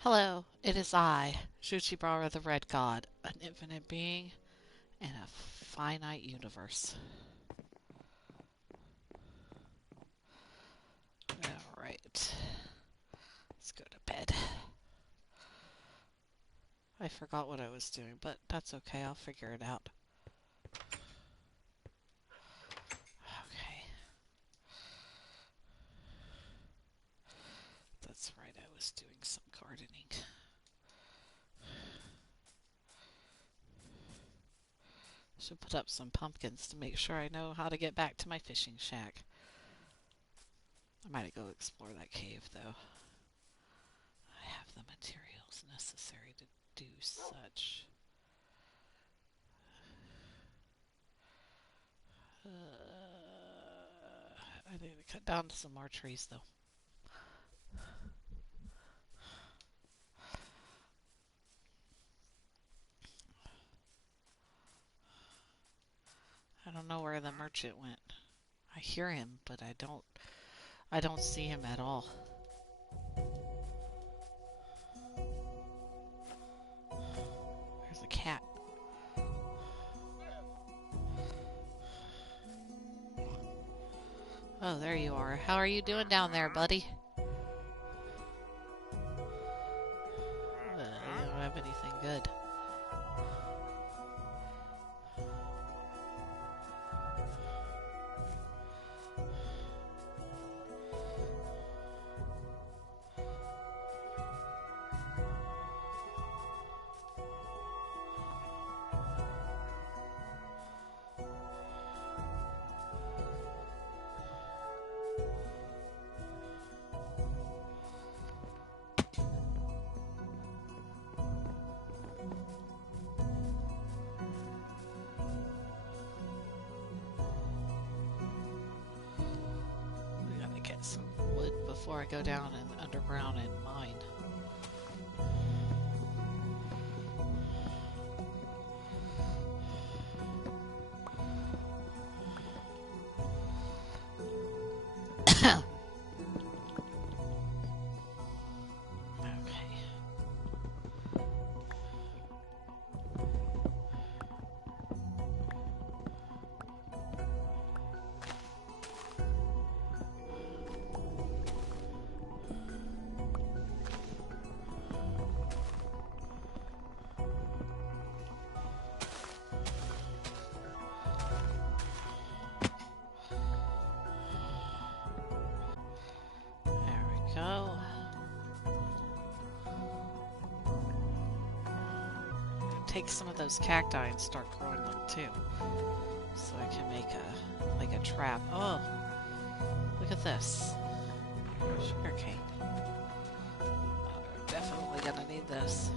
Hello, it is I, Shuchibara the Red God, an infinite being in a finite universe. Alright, let's go to bed. I forgot what I was doing, but that's okay, I'll figure it out. Okay, that's right, I was doing some gardening. Should put up some pumpkins to make sure I know how to get back to my fishing shack. I might go explore that cave, though. I have the materials necessary to do such. I need to cut down some more trees, though. I don't know where the merchant went. I hear him, but I don't see him at all. There's a cat. Oh, there you are. How are you doing down there, buddy? You don't have anything good. We gotta get some wood before I go down and underground and mine. Okay. There we go. Take some of those cacti and start growing them too, so I can make a trap. Oh, look at this sugarcane. We're definitely gonna need this.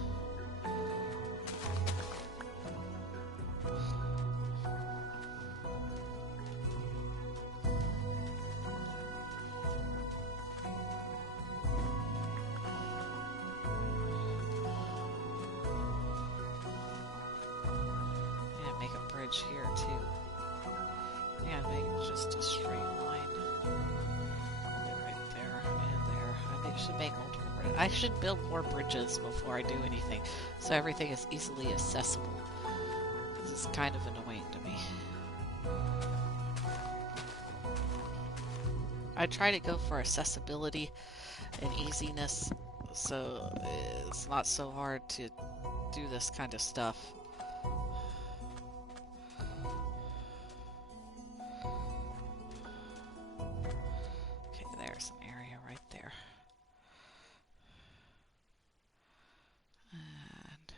Yeah, make a bridge here too. Yeah, make just a straight line. Right there and there. Should make multiple bridges. I should build more bridges before I do anything, so everything is easily accessible. This is kind of annoying to me. I try to go for accessibility and easiness, so it's not so hard to do this kind of stuff. Okay, there's an area right there. And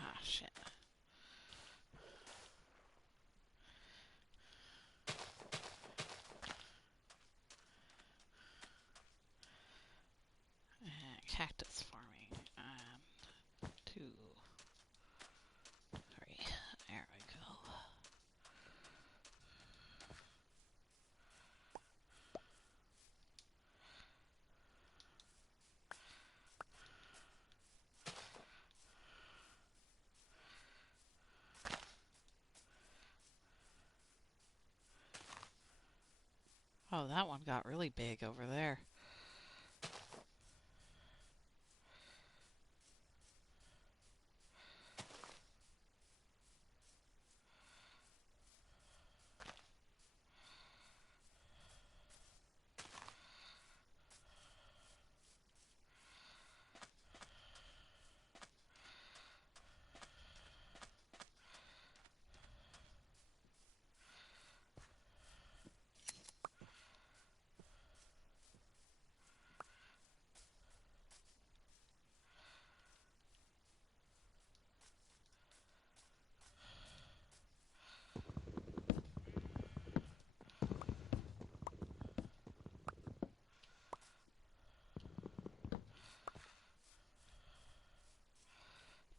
ah, shit. And cactus farming. And two. Oh, that one got really big over there.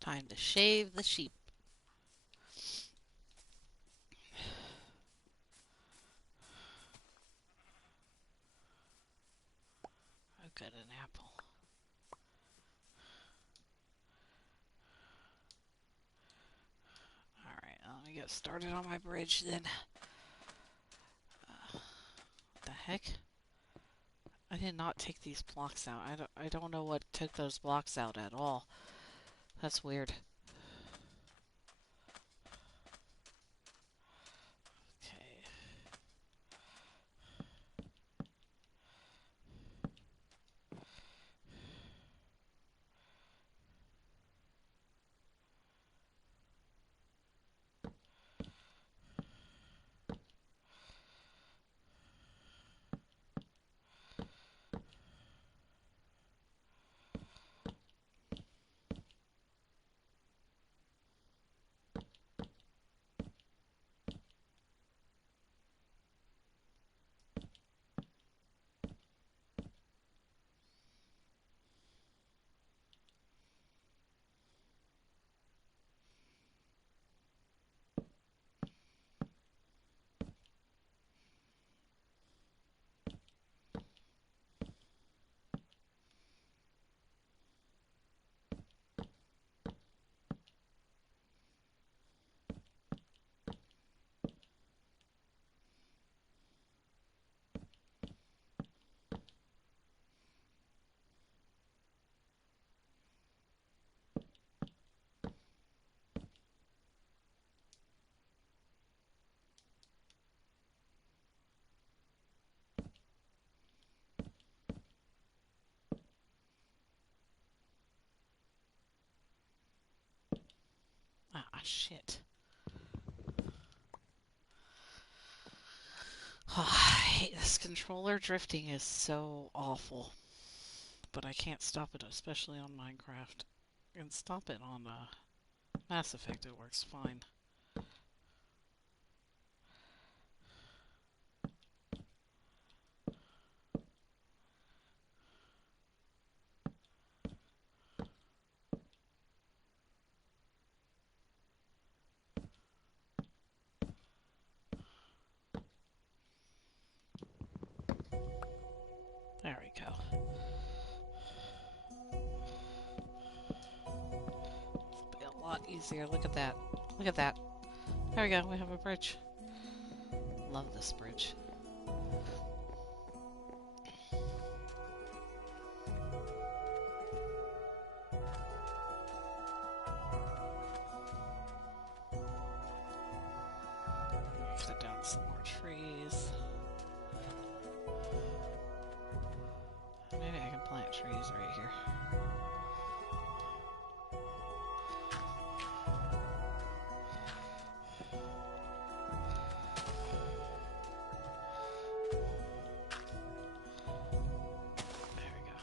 Time to shave the sheep. I've got an apple. Alright, let me get started on my bridge then. What the heck? I did not take these blocks out. I don't know what took those blocks out at all. That's weird. Okay. Ah, shit. Oh, I hate this controller. Drifting is so awful. But I can't stop it, especially on Minecraft. I can stop it on Mass Effect. It works fine. There we go. It'll be a lot easier. Look at that. Look at that. There we go. We have a bridge. Love this bridge. Cut down some more trees. Maybe I can plant trees right here. There we go.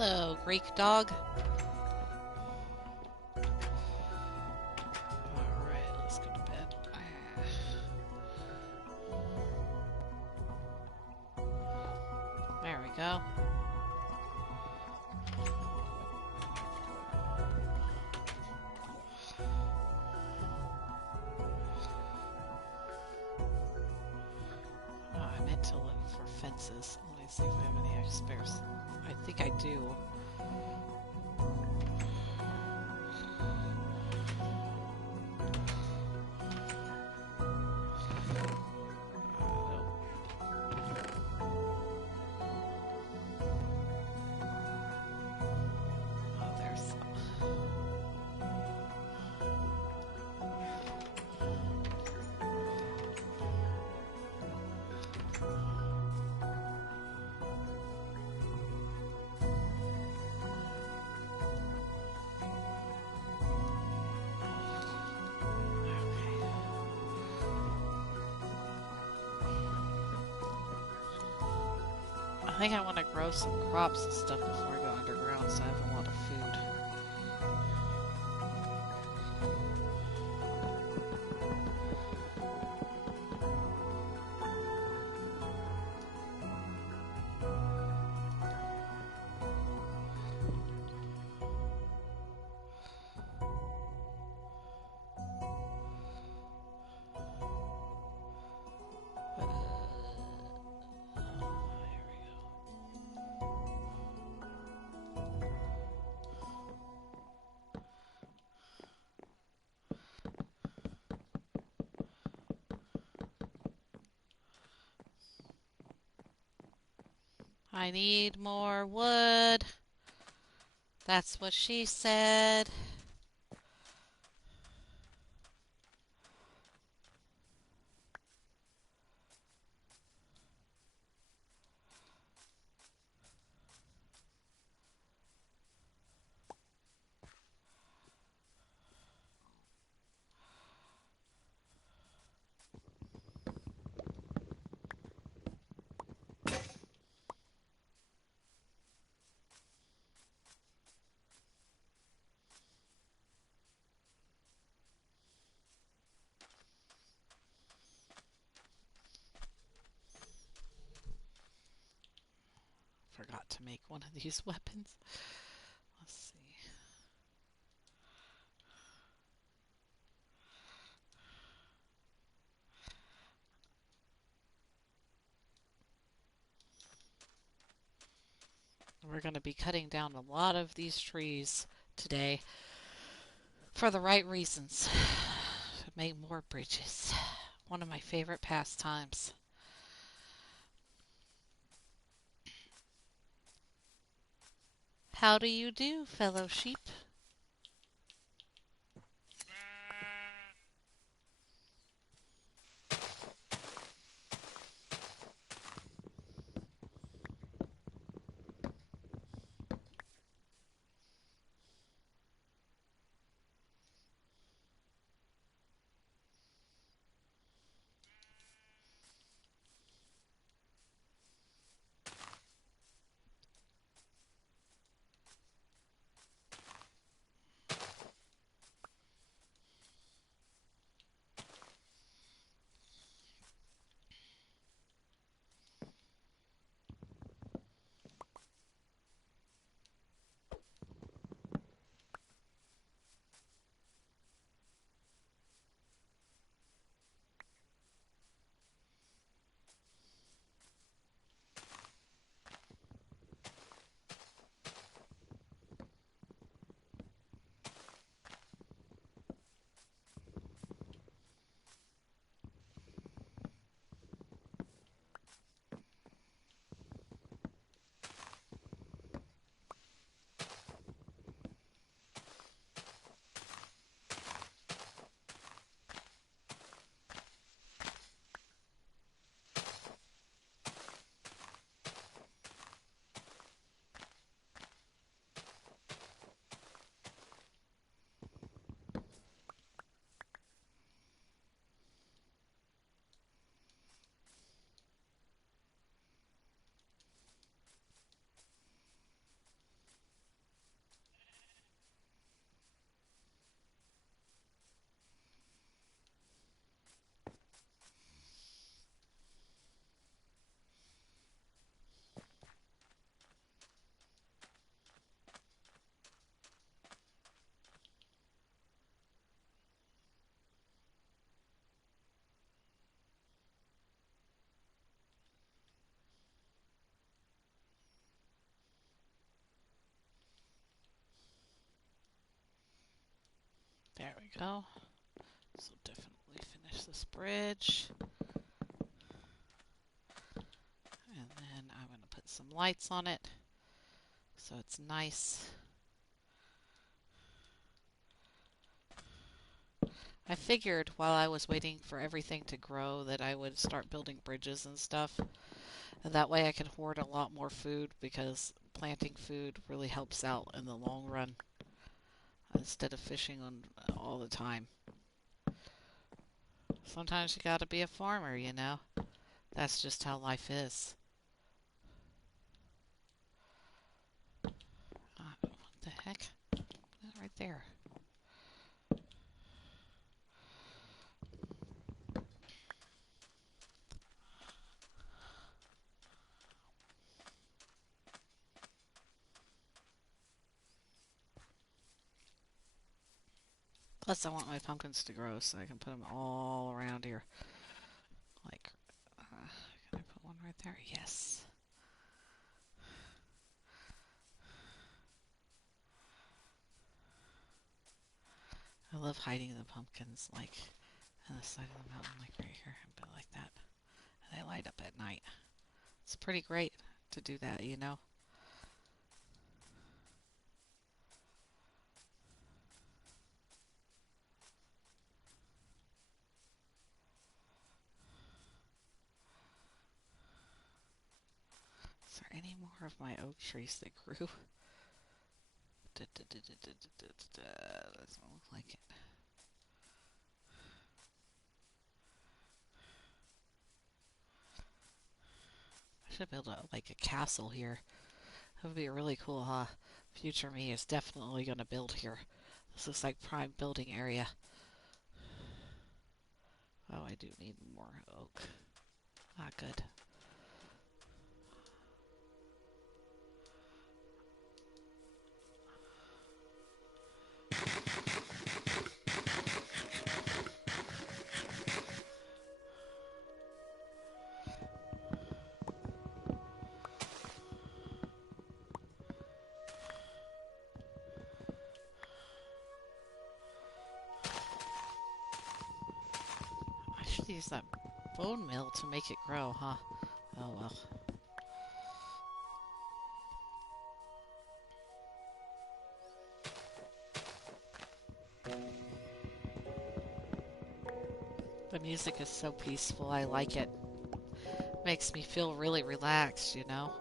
Hello, Greek dog. Alright, let's go to bed. There we go. Oh, I meant to look for fences. Let me see if I have any spares. I think I do. Oh, there's some. I think I want to grow some crops and stuff before I go underground, so I have a lot of food. I need more wood. That's what she said. Forgot to make one of these weapons. Let's see. We're going to be cutting down a lot of these trees today for the right reasons. To make more bridges. One of my favorite pastimes. How do you do, fellow sheep? There we go. So definitely finish this bridge. And then I'm going to put some lights on it so it's nice. I figured while I was waiting for everything to grow that I would start building bridges and stuff. And that way I can hoard a lot more food because planting food really helps out in the long run instead of fishing on all the time. Sometimes you gotta be a farmer, you know. That's just how life is. What the heck? Put it right there. Plus, I want my pumpkins to grow so I can put them all around here. Like, can I put one right there? Yes. I love hiding the pumpkins, like, on the side of the mountain, like right here, and put it like that. And they light up at night. It's pretty great to do that, you know. Is there any more of my oak trees that grew? Doesn't look like it. I should build like a castle here. That would be really cool, huh? Future me is definitely going to build here. This looks like prime building area. Oh, I do need more oak. Ah, good. I should use that bone meal to make it grow, huh? Oh well. The music is so peaceful, I like it. Makes me feel really relaxed, you know?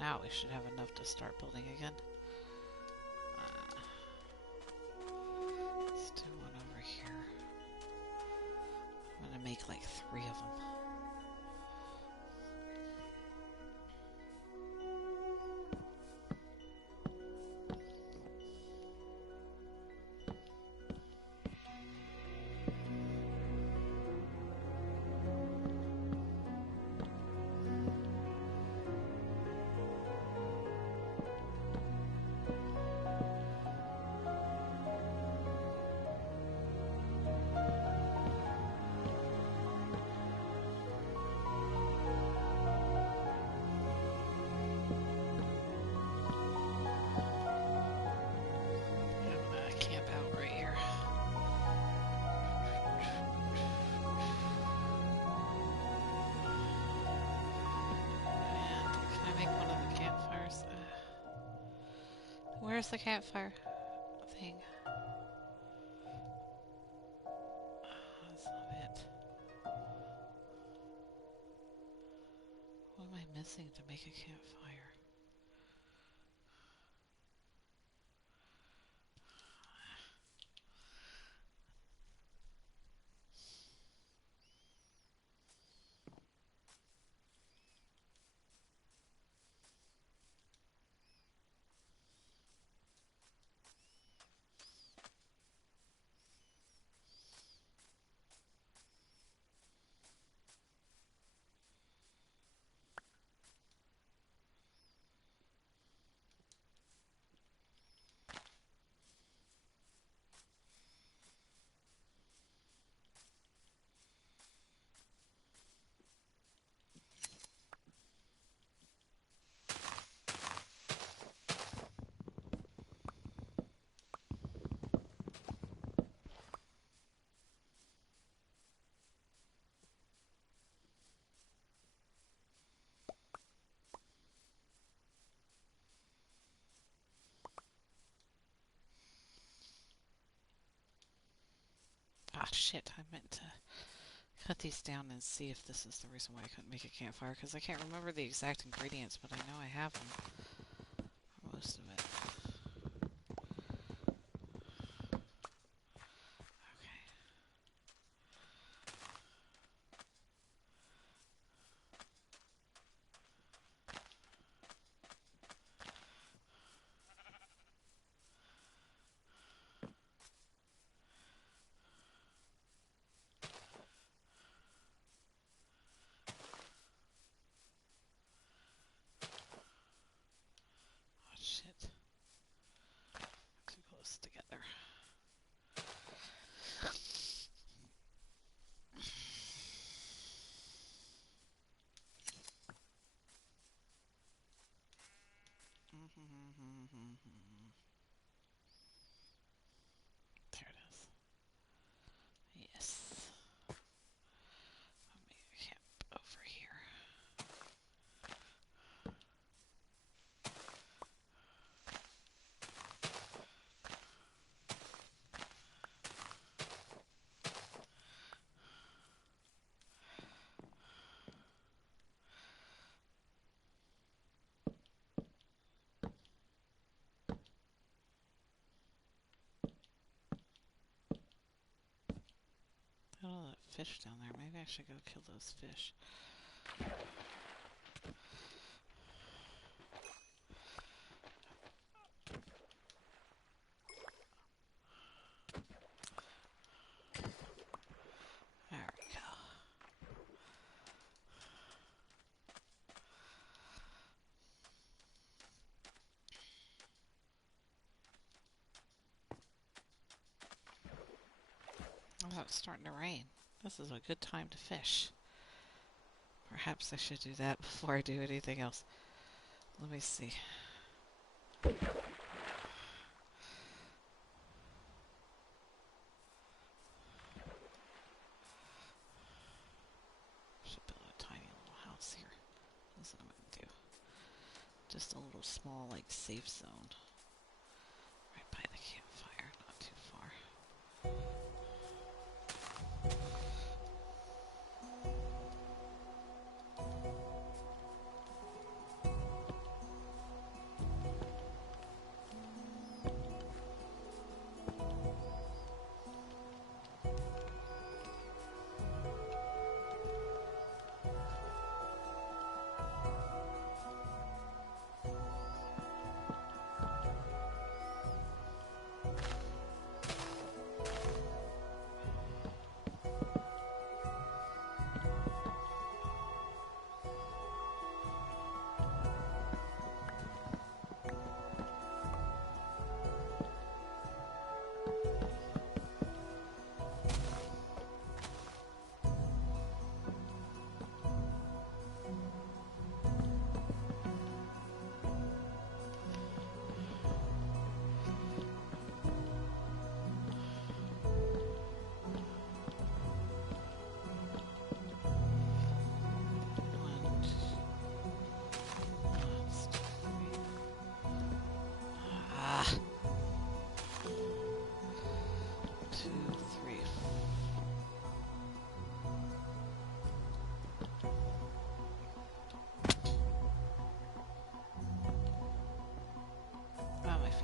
Now we should have enough to start building again. Let's do one over here. I'm gonna make like 3 of them. Where's the campfire thing? That's not it. What am I missing to make a campfire? Ah, shit, I meant to cut these down and see if this is the reason why I couldn't make a campfire, because I can't remember the exact ingredients, but I know I have them. Most of it. Okay. Oh, shit. Too close together. There it is. Yes. I'll make a camp over here. Got all that fish down there. Maybe I should go kill those fish. There we go. Oh, it's starting to rain. This is a good time to fish. Perhaps I should do that before I do anything else. Let me see. Should build a tiny little house here. That's what I'm going to do. Just a little small, like, safe zone. Right by the campfire, not too far.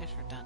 guys are done.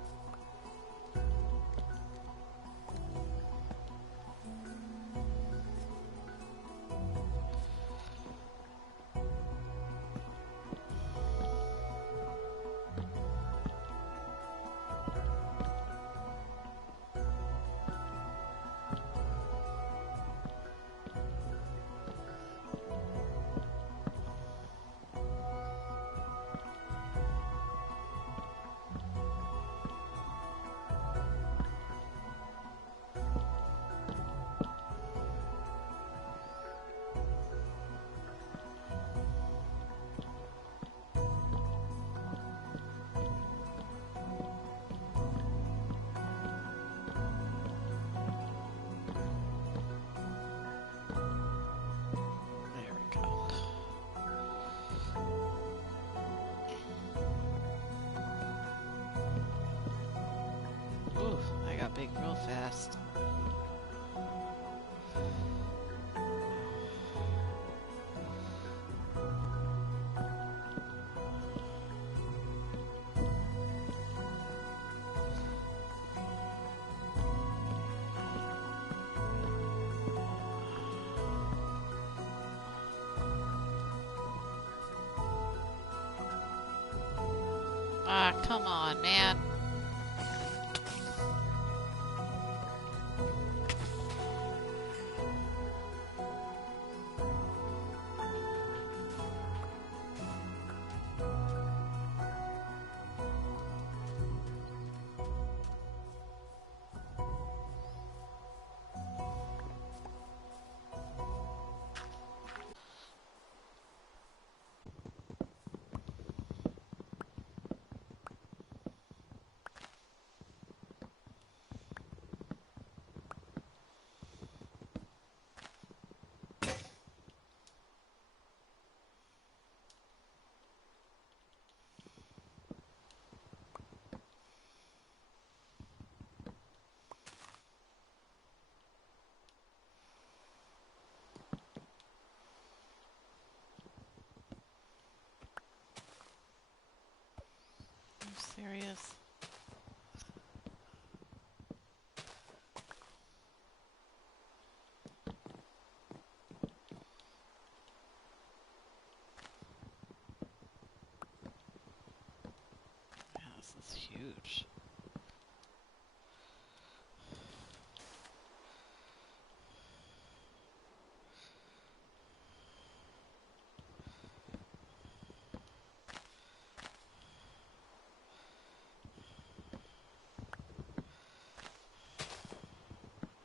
Big real fast. Ah, come on, man. Are you serious? Yeah, this is huge.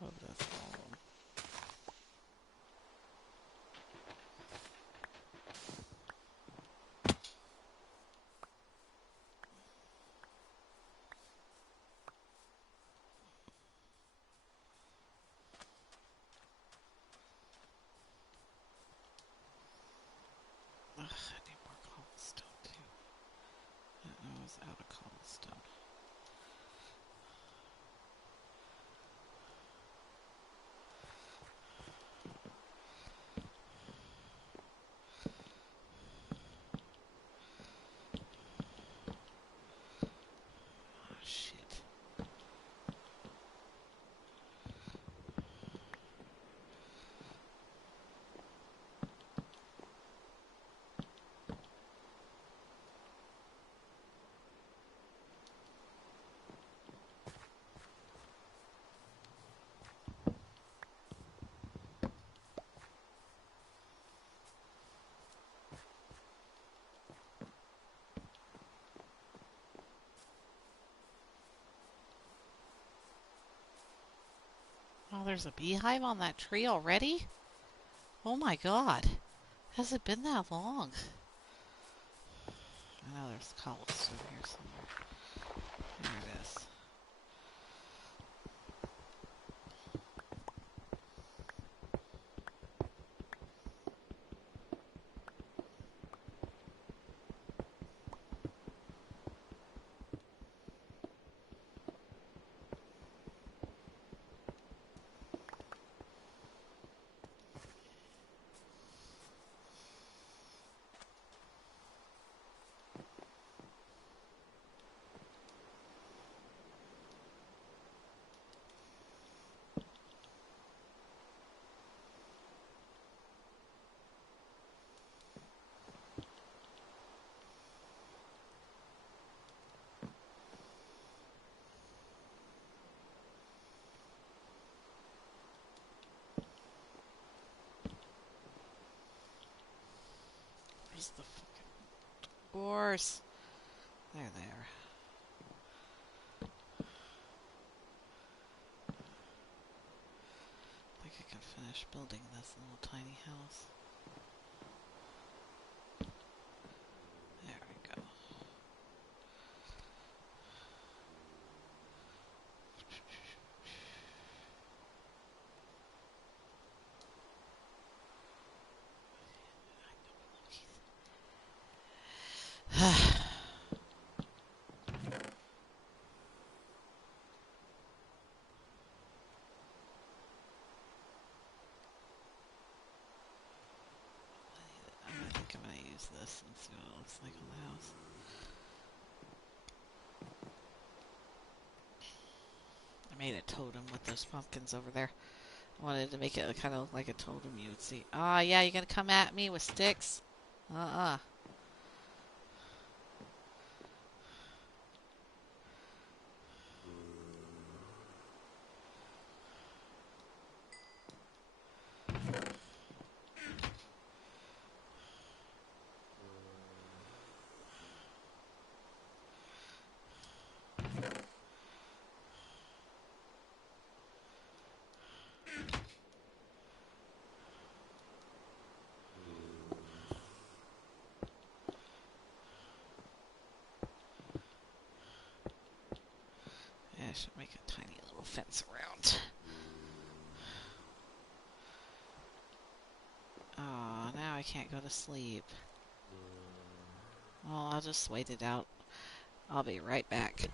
Oh, that's all of them. Ugh, I need more cobblestone too. I was out of cobblestone. Oh, shit. Oh, there's a beehive on that tree already? Oh my god. Has it been that long? I know there's cobblestone here somewhere. There it is. is the fucking doors. There. I think I can finish building this little tiny house. There we go. I think I'm gonna use this and see what it looks like on the house. I made a totem with those pumpkins over there. I wanted to make it kind of like a totem you would see. Ah, yeah, you're gonna come at me with sticks? Uh-uh. Yeah, I should make a tiny little fence around. Oh, now I can't go to sleep. Well, I'll just wait it out. I'll be right back.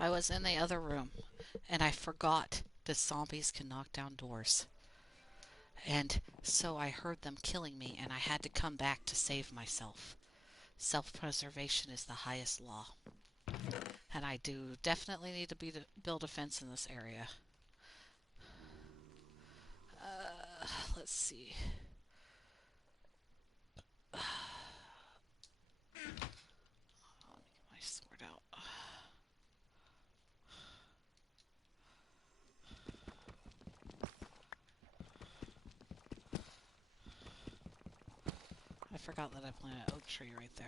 I was in the other room and I forgot that zombies can knock down doors. And so I heard them killing me and I had to come back to save myself. Self-preservation is the highest law. And I do definitely need to build a fence in this area. Let's see. I forgot that I planted an oak tree right there.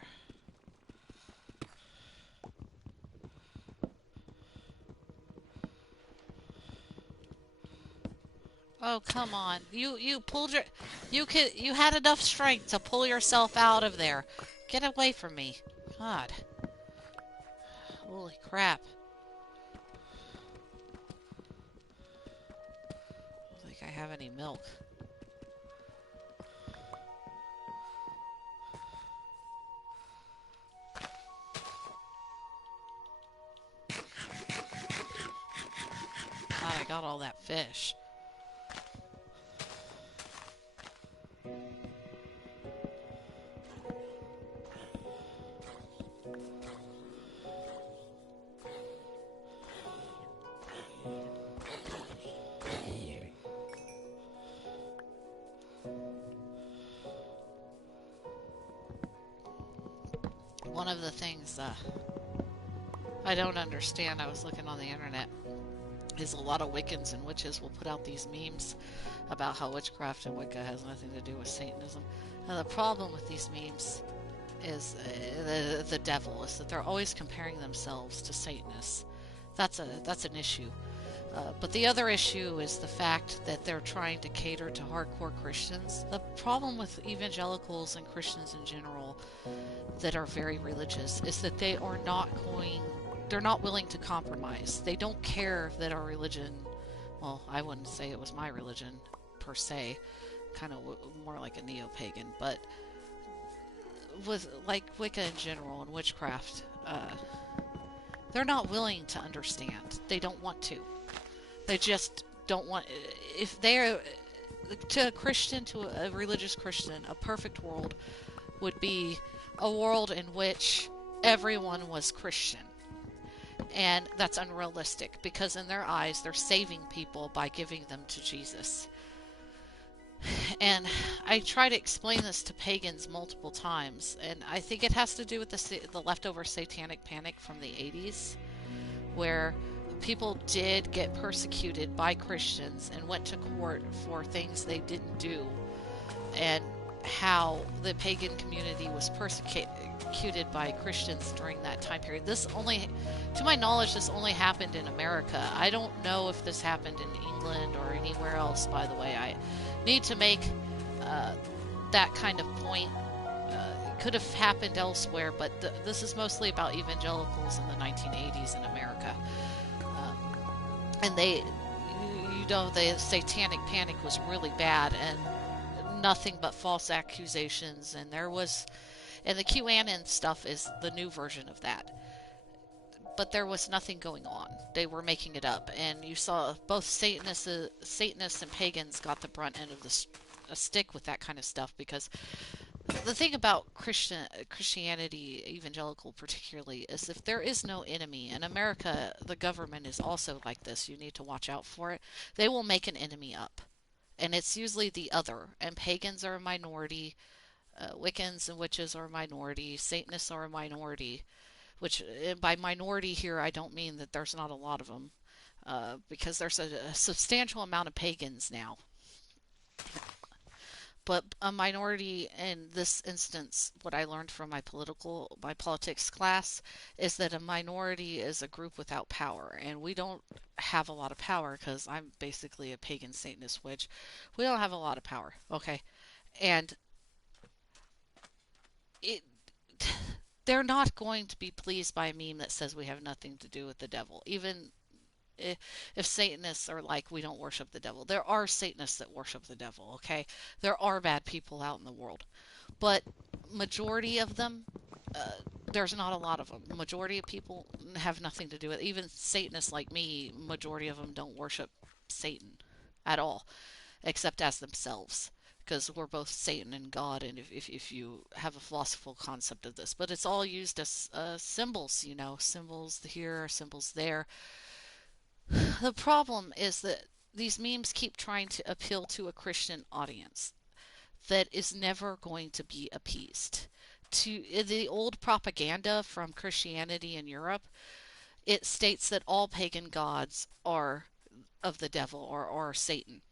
Oh, come on. You pulled your you had enough strength to pull yourself out of there. Get away from me. God. Holy crap. I don't think I have any milk. God, I got all that fish. One of the things I don't understand, I was looking on the internet, is a lot of Wiccans and witches will put out these memes about how witchcraft and Wicca has nothing to do with Satanism. And the problem with these memes is the devil, is that they're always comparing themselves to Satanists. That's an issue. But the other issue is the fact that they're trying to cater to hardcore Christians. The problem with evangelicals and Christians in general that are very religious is that they're not willing to compromise. They don't care that our religion, well, I wouldn't say it was my religion per se, kind of more like a neo-pagan, but with like Wicca in general and witchcraft, they're not willing to understand. They don't want to. They just don't want. If they're to a Christian, to a religious Christian, a perfect world would be a world in which everyone was Christian. And that's unrealistic because in their eyes, they're saving people by giving them to Jesus. And I try to explain this to pagans multiple times, and I think it has to do with the leftover satanic panic from the 80s, where people did get persecuted by Christians and went to court for things they didn't do, and how the pagan community was persecuted by Christians during that time period. To my knowledge, this only happened in America. I don't know if this happened in England or anywhere else, by the way. I need to make that kind of point. It could have happened elsewhere, but this is mostly about evangelicals in the 1980s in America. And the satanic panic was really bad, and nothing but false accusations, and the QAnon stuff is the new version of that. But there was nothing going on. They were making it up, and you saw both Satanists and pagans got the brunt end of the stick with that kind of stuff, because the thing about Christianity, evangelical particularly, is if there is no enemy, and America, the government is also like this, you need to watch out for it, they will make an enemy up. And it's usually the other. And pagans are a minority, Wiccans and witches are a minority, Satanists are a minority, which by minority here I don't mean that there's not a lot of them, because there's a substantial amount of pagans now. But a minority in this instance, what I learned from my politics class, is that a minority is a group without power, and we don't have a lot of power because I'm basically a pagan Satanist witch. We don't have a lot of power, okay? And it they're not going to be pleased by a meme that says we have nothing to do with the devil. Even if Satanists are like, we don't worship the devil. There are Satanists that worship the devil, okay? There are bad people out in the world. But majority of them, uh, there's not a lot of them. Majority of people have nothing to do with it. Even Satanists like me, majority of them don't worship Satan at all, except as themselves. Because we're both Satan and God, and if you have a philosophical concept of this. But it's all used as symbols, symbols here, symbols there. The problem is that these memes keep trying to appeal to a Christian audience that is never going to be appeased. To the old propaganda from Christianity in Europe, it states that all pagan gods are of the devil or Satan.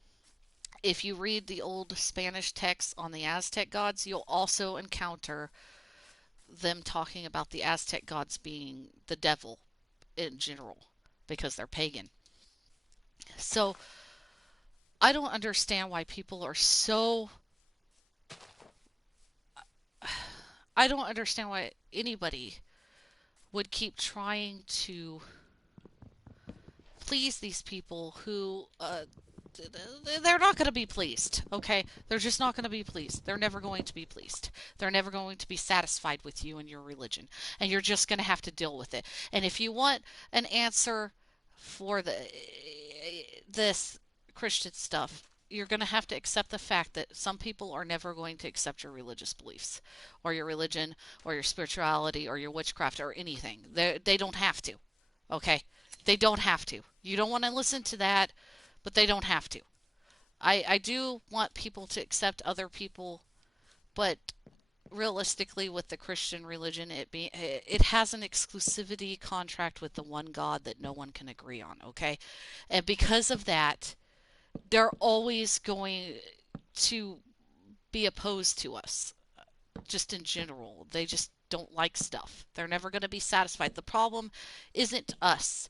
If you read the old Spanish texts on the Aztec gods, you'll also encounter them talking about the Aztec gods being the devil in general because they're pagan. So I don't understand why people are so. I don't understand why anybody would keep trying to please these people who they're not going to be pleased, okay? They're just not going to be pleased. They're never going to be pleased. They're never going to be satisfied with you and your religion, and you're just going to have to deal with it. And if you want an answer for this Christian stuff, you're going to have to accept the fact that some people are never going to accept your religious beliefs or your religion or your spirituality or your witchcraft or anything. They don't have to, okay? They don't have to. You don't want to listen to that, but they don't have to. I do want people to accept other people, but realistically, with the Christian religion, it has an exclusivity contract with the one God that no one can agree on. Okay, and because of that, they're always going to be opposed to us. Just in general, they just don't like stuff. They're never going to be satisfied. The problem isn't us.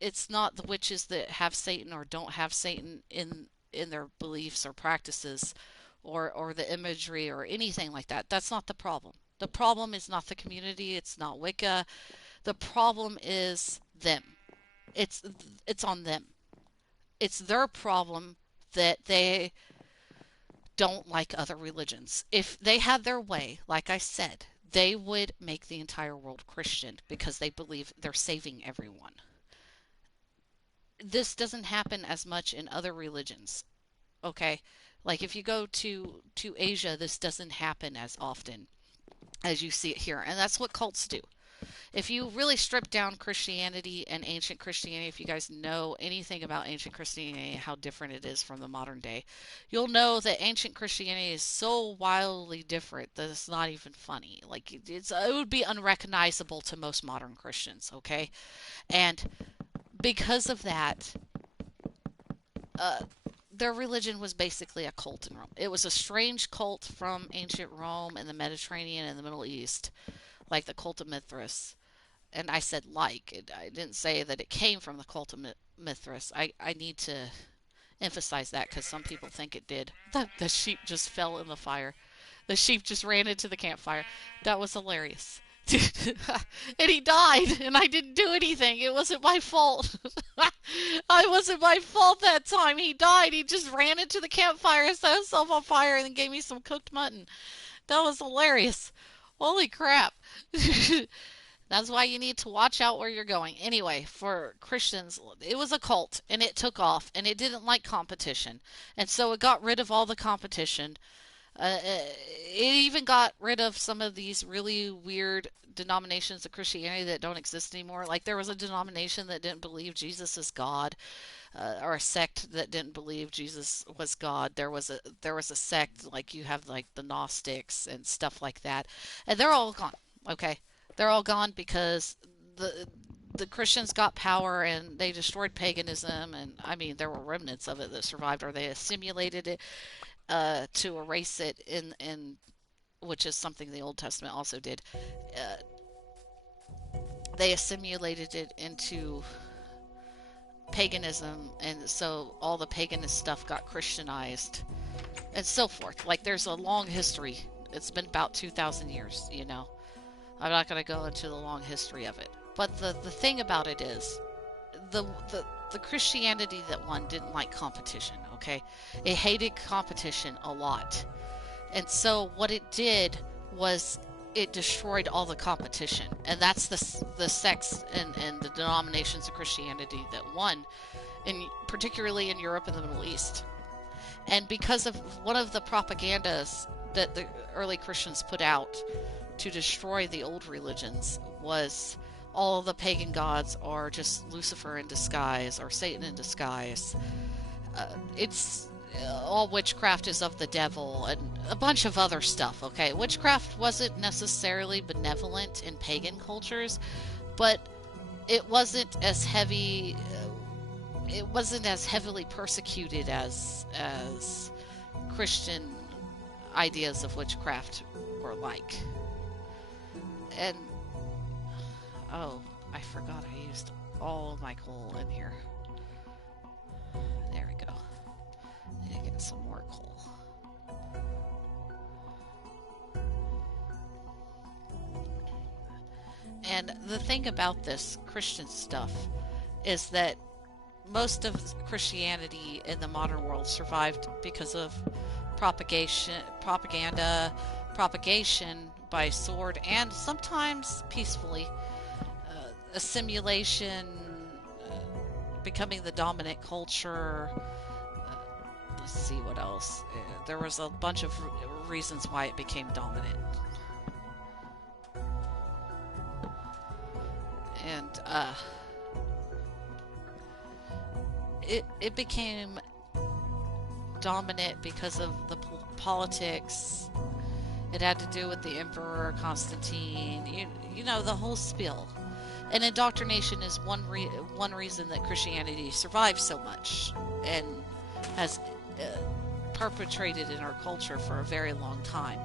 It's not the witches that have Satan or don't have Satan in their beliefs or practices or the imagery or anything like that. That's not the problem. The problem is not the community, it's not Wicca. The problem is them. It's it's on them. It's their problem that they don't like other religions. If they had their way, like I said, they would make the entire world Christian because they believe they're saving everyone. This doesn't happen as much in other religions, okay? Like if you go to Asia, this doesn't happen as often as you see it here. And that's what cults do. If you really strip down Christianity and ancient Christianity, if you guys know anything about ancient Christianity and how different it is from the modern day, you'll know that ancient Christianity is so wildly different that it's not even funny. Like it would be unrecognizable to most modern Christians, okay? And because of that, uh, their religion was basically a cult in Rome. It was a strange cult from ancient Rome and the Mediterranean and the Middle East, like the cult of Mithras. And I said I didn't say that it came from the cult of Mithras. I need to emphasize that because some people think it did. The sheep just fell in the fire. The sheep just ran into the campfire. That was hilarious. And he died, and I didn't do anything. It wasn't my fault. I wasn't my fault that time. He died. He just ran into the campfire and set himself on fire and then gave me some cooked mutton. That was hilarious. Holy crap. That's why you need to watch out where you're going. Anyway, for Christians, it was a cult and it took off and it didn't like competition. And so it got rid of all the competition. It even got rid of some of these really weird denominations of Christianity that don't exist anymore. Like there was a denomination that didn't believe Jesus is God, or a sect that didn't believe Jesus was God. There was a sect like you have like the Gnostics and stuff like that, and they're all gone. Okay, they're all gone because the Christians got power and they destroyed paganism, and I mean there were remnants of it that survived, or they assimilated it to erase it in which is something the Old Testament also did. Uh, they assimilated it into paganism, and so all the paganist stuff got Christianized and so forth. Like there's a long history. It's been about 2,000 years, you know. I'm not going to go into the long history of it. But the thing about it is, the, the, the Christianity that won didn't like competition, okay? It hated competition a lot. And so what it did was it destroyed all the competition. And that's the sects and the denominations of Christianity that won, particularly in Europe and the Middle East. And because of one of the propagandas that the early Christians put out to destroy the old religions was all the pagan gods are just Lucifer in disguise or Satan in disguise. It's all witchcraft is of the devil and a bunch of other stuff, okay? Witchcraft wasn't necessarily benevolent in pagan cultures, but it wasn't as heavy it wasn't as heavily persecuted as Christian ideas of witchcraft were like. And oh, I forgot I used all of my coal in here. There we go. Need to get some more coal. And the thing about this Christian stuff is that most of Christianity in the modern world survived because of propagation by sword, and sometimes peacefully, assimilation, becoming the dominant culture. Let's see what else. There was a bunch of reasons why it became dominant. And it became dominant because of the politics. It had to do with the Emperor Constantine. You know the whole spiel. And indoctrination is one reason that Christianity survives so much and has perpetrated in our culture for a very long time.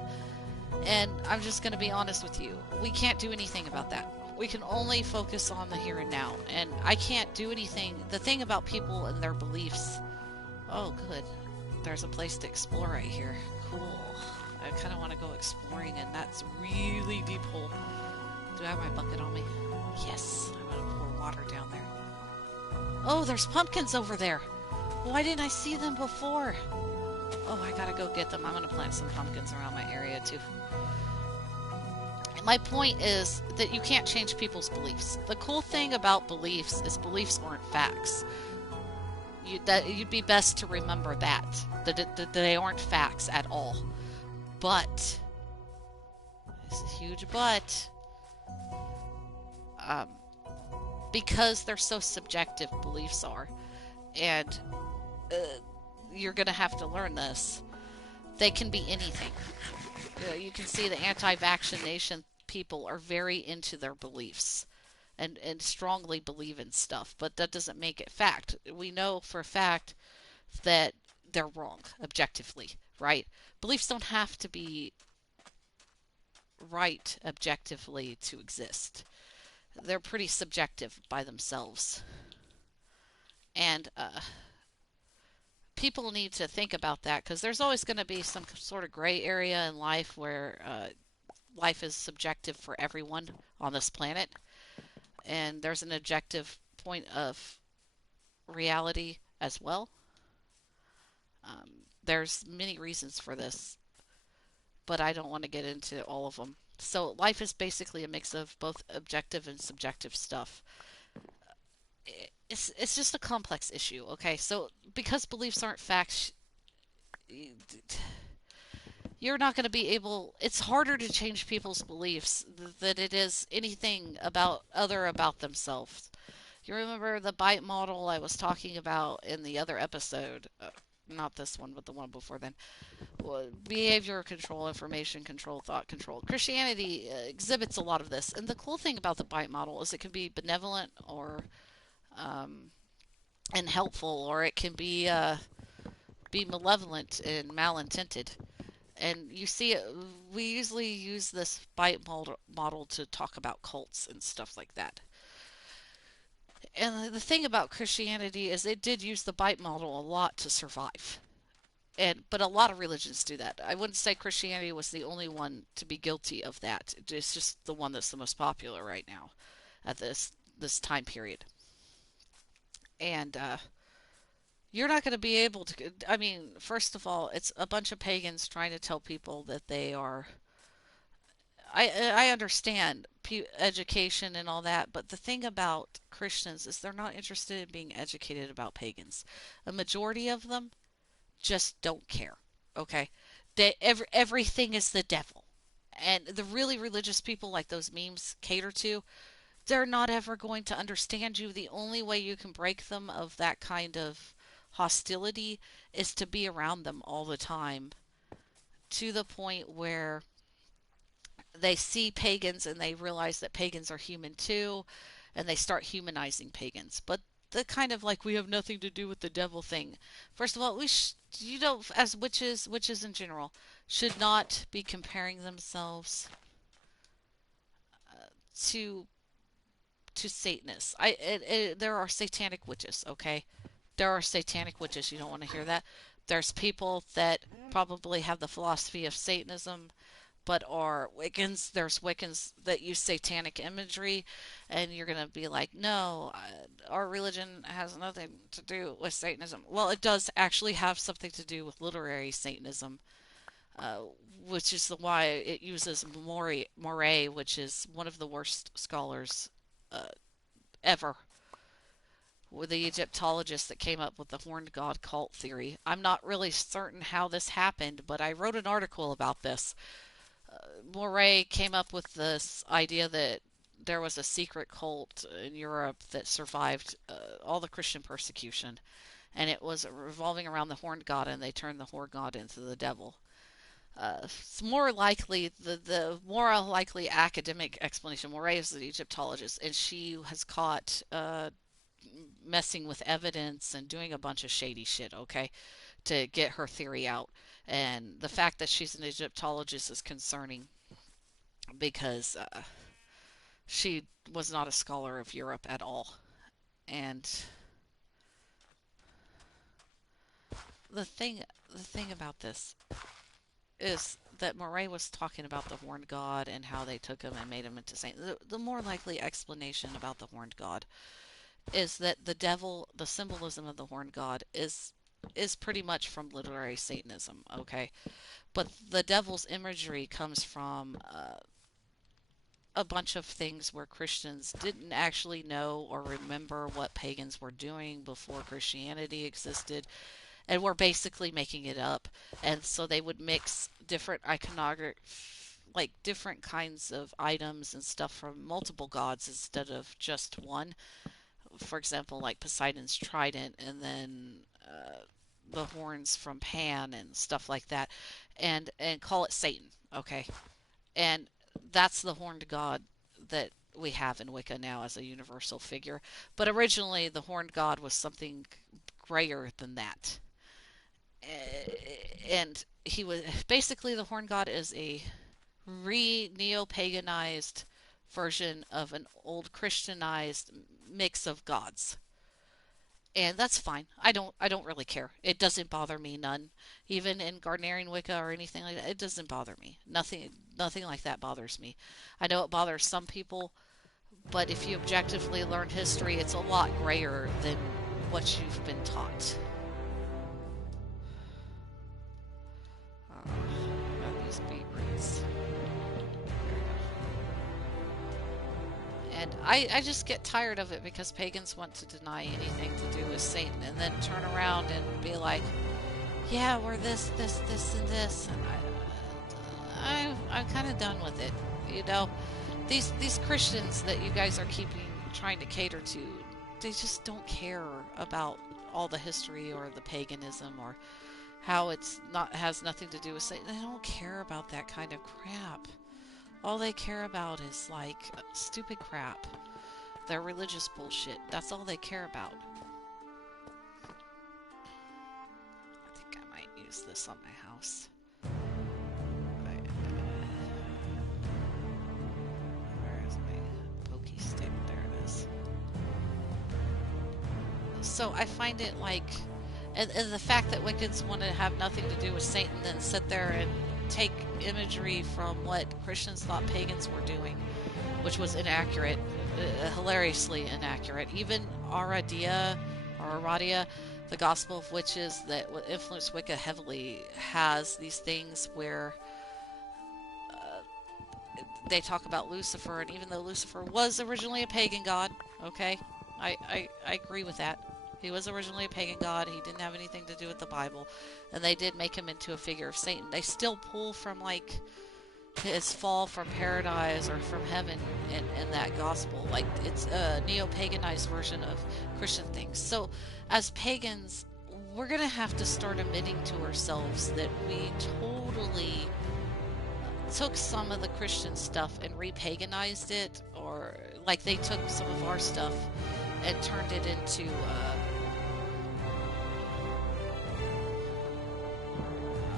And I'm just going to be honest with you. We can't do anything about that. We can only focus on the here and now. And I can't do anything. The thing about people and their beliefs. Oh, good. There's a place to explore right here. Cool. I kind of want to go exploring, and that's really deep hole. Do I have my bucket on me? Yes. I'm going to pour water down there. Oh, there's pumpkins over there. Why didn't I see them before? Oh, I gotta go get them. I'm gonna plant some pumpkins around my area too. And my point is that you can't change people's beliefs. The cool thing about beliefs is beliefs aren't facts. You'd be best to remember that they aren't facts at all. But it's a huge but. Because they're so subjective, beliefs are, and you're going to have to learn this. They can be anything. You can see the anti-vaccination people are very into their beliefs and strongly believe in stuff, but that doesn't make it fact. We know for a fact that they're wrong, objectively, right? Beliefs don't have to be right objectively to exist. They're pretty subjective by themselves. And people need to think about that, because there's always going to be some sort of gray area in life where life is subjective for everyone on this planet, and there's an objective point of reality as well. There's many reasons for this, but I don't want to get into all of them. So life is basically a mix of both objective and subjective stuff. It's just a complex issue, okay? So because beliefs aren't facts, you're not going to be able. It's harder to change people's beliefs than it is anything about themselves. You remember the bite model I was talking about in the other episode? Not this one, but the one before then. Behavior control, information control, thought control. Christianity exhibits a lot of this. And the cool thing about the bite model is it can be benevolent or and helpful, or it can be malevolent and malintended. And you see it, we usually use this bite model to talk about cults and stuff like that. And the thing about Christianity is it did use the bite model a lot to survive. But a lot of religions do that. I wouldn't say Christianity was the only one to be guilty of that. It's just the one that's the most popular right now at this time period. And you're not going to be able to. I mean, first of all, it's a bunch of pagans trying to tell people that they are. I understand education and all that, but the thing about Christians is they're not interested in being educated about pagans. A majority of them just don't care. Okay, everything is the devil, and the really religious people like those memes cater to, they're not ever going to understand you. The only way you can break them of that kind of hostility is to be around them all the time, to the point where they see pagans and they realize that pagans are human too, and they start humanizing pagans. But the kind of like we have nothing to do with the devil thing. First of all, you know, as witches in general, should not be comparing themselves to Satanists. There are satanic witches, okay? There are satanic witches. You don't want to hear that. There's people that probably have the philosophy of Satanism but are Wiccans. There's Wiccans that use satanic imagery, and you're going to be like, no, our religion has nothing to do with Satanism. Well, it does actually have something to do with literary Satanism, uh, which is why it uses Moray, which is one of the worst scholars uh, ever, with the Egyptologist that came up with the horned god cult theory. I'm not really certain how this happened, but I wrote an article about this. Moray came up with this idea that there was a secret cult in Europe that survived all the Christian persecution, and it was revolving around the horned god, and they turned the horned god into the devil. It's more likely the more likely academic explanation. Moray is the Egyptologist, and she has caught messing with evidence and doing a bunch of shady shit. Okay, to get her theory out, and the fact that she's an Egyptologist is concerning because she was not a scholar of Europe at all. And the thing the thing about this is that Moray was talking about the horned god and how they took him and made him into saint. The more likely explanation about the horned god is that the devil, the symbolism of the horned god, is pretty much from literary Satanism. Okay, but the devil's imagery comes from a bunch of things where Christians didn't actually know or remember what pagans were doing before Christianity existed, and were basically making it up. And so they would mix different iconography, like different kinds of items and stuff from multiple gods instead of just one. For example, like Poseidon's trident, and then the horns from Pan and stuff like that, and call it Satan. Okay, and that's the horned god that we have in Wicca now as a universal figure. But originally, the horned god was something grayer than that. And he was basically, the horned god is a neo paganized version of an old Christianized mix of gods. And that's fine. I don't really care. It doesn't bother me none. Even in Gardnerian Wicca or anything like that, it doesn't bother me. Nothing like that bothers me. I know it bothers some people, but if you objectively learn history, it's a lot grayer than what you've been taught. Got these beetroots. And I just get tired of it because pagans want to deny anything to do with Satan and then turn around and be like, yeah, we're this, and this. And I'm kind of done with it. You know, these Christians that you guys are trying to cater to, they just don't care about all the history or the paganism or how has nothing to do with Satan. They don't care about that kind of crap. All they care about is like stupid crap. Their religious bullshit. That's all they care about. I think I might use this on my house. Where is my pokey stick? There it is. So I find it like, and the fact that Wiccans want to have nothing to do with Satan, then sit there and take imagery from what Christians thought pagans were doing, which was inaccurate, hilariously inaccurate. Even Aradia, the Gospel of Witches that influenced Wicca heavily, has these things where they talk about Lucifer, and even though Lucifer was originally a pagan god, okay, I agree with that. He was originally a pagan god. He didn't have anything to do with the Bible. And they did make him into a figure of Satan. They still pull from, like, his fall from paradise or from heaven in that gospel. Like, it's a neo-paganized version of Christian things. So, as pagans, we're going to have to start admitting to ourselves that we totally took some of the Christian stuff and repaganized it. Or, like, they took some of our stuff and turned it into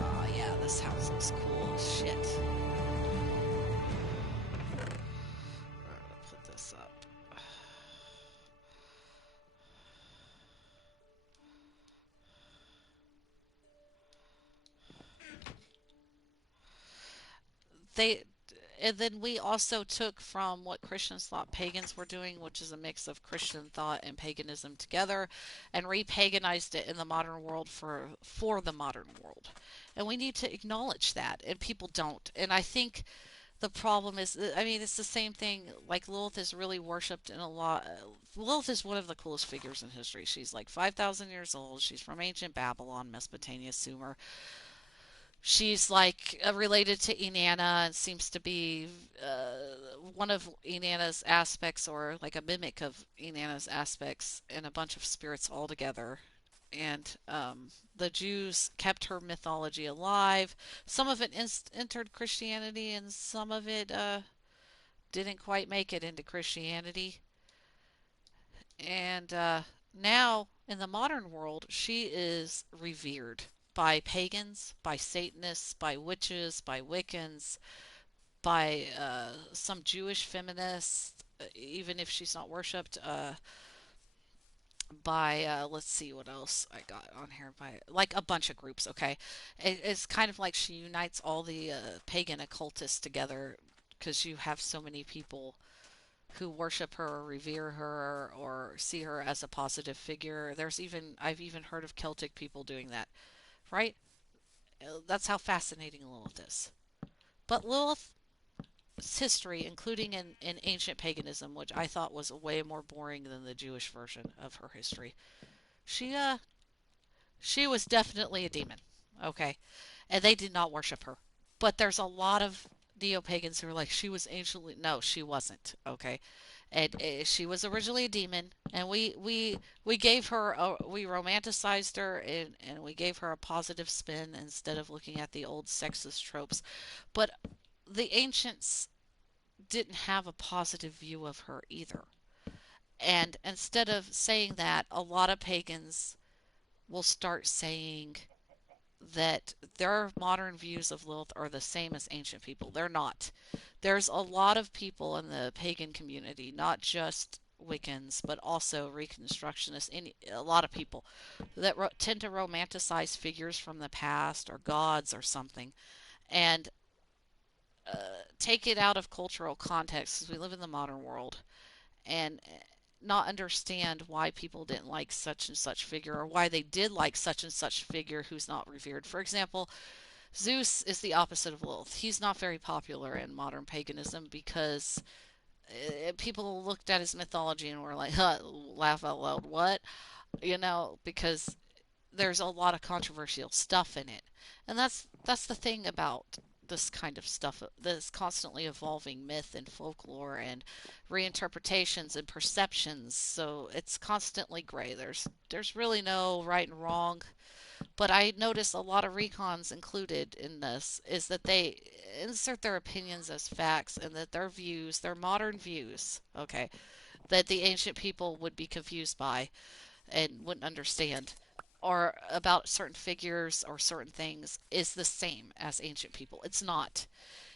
oh yeah, this house looks cool as shit. I'm gonna put this up. They and then we also took from what Christians thought pagans were doing, which is a mix of Christian thought and paganism together, and repaganized it in the modern world for the modern world. And we need to acknowledge that, and people don't. And I think the problem is, I mean, it's the same thing. Like Lilith is really worshipped in a lot. Lilith is one of the coolest figures in history. She's like 5,000 years old. She's from ancient Babylon, Mesopotamia, Sumer. She's like related to Inanna and seems to be one of Inanna's aspects, or like a mimic of Inanna's aspects, and a bunch of spirits all together. And the Jews kept her mythology alive. Some of it entered Christianity, and some of it didn't quite make it into Christianity. And now, in the modern world, she is revered by pagans, by Satanists, by witches, by Wiccans, by some Jewish feminists, even if she's not worshipped, by, let's see what else I got on here, by like a bunch of groups, okay? It's kind of like she unites all the pagan occultists together because you have so many people who worship her or revere her or see her as a positive figure. I've even heard of Celtic people doing that, right? That's how fascinating Lilith is. But Lilith's history, including in ancient paganism, which I thought was way more boring than the Jewish version of her history, she uh she was definitely a demon, okay, and they did not worship her. But there's a lot of neo pagans who are like she was anciently. No, she wasn't, okay. And she was originally a demon, and we gave her we romanticized her, and we gave her a positive spin instead of looking at the old sexist tropes. But the ancients didn't have a positive view of her either. And instead of saying that, a lot of pagans will start saying that their modern views of Lilith are the same as ancient people. They're not. There's a lot of people in the pagan community, not just Wiccans, but also Reconstructionists, a lot of people that tend to romanticize figures from the past or gods or something, and take it out of cultural context because we live in the modern world, and not understand why people didn't like such and such figure, or why they did like such and such figure who's not revered. For example, Zeus is the opposite of Lilith. He's not very popular in modern paganism because people looked at his mythology and were like, huh, laugh out loud, what? Because there's a lot of controversial stuff in it. And that's the thing about this kind of stuff, this constantly evolving myth and folklore and reinterpretations and perceptions. So it's constantly gray. There's really no right and wrong. But I notice a lot of recons included in this is that they insert their opinions as facts, and that their views, their modern views, okay, that the ancient people would be confused by and wouldn't understand, or about certain figures or certain things, is the same as ancient people. It's not.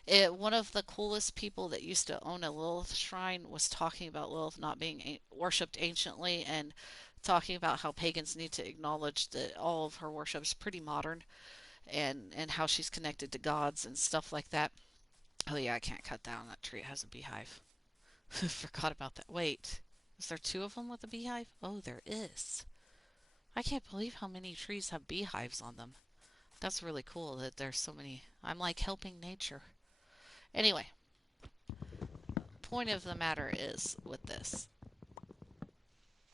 One of the coolest people that used to own a Lilith shrine was talking about Lilith not being worshipped anciently, and talking about how pagans need to acknowledge that all of her worship is pretty modern, and how she's connected to gods and stuff like that. Oh yeah, I can't cut down that tree. It has a beehive. Forgot about that. Wait, is there two of them with a beehive? Oh, there is. I can't believe how many trees have beehives on them. That's really cool that there's so many. I'm like helping nature. Anyway, point of the matter is with this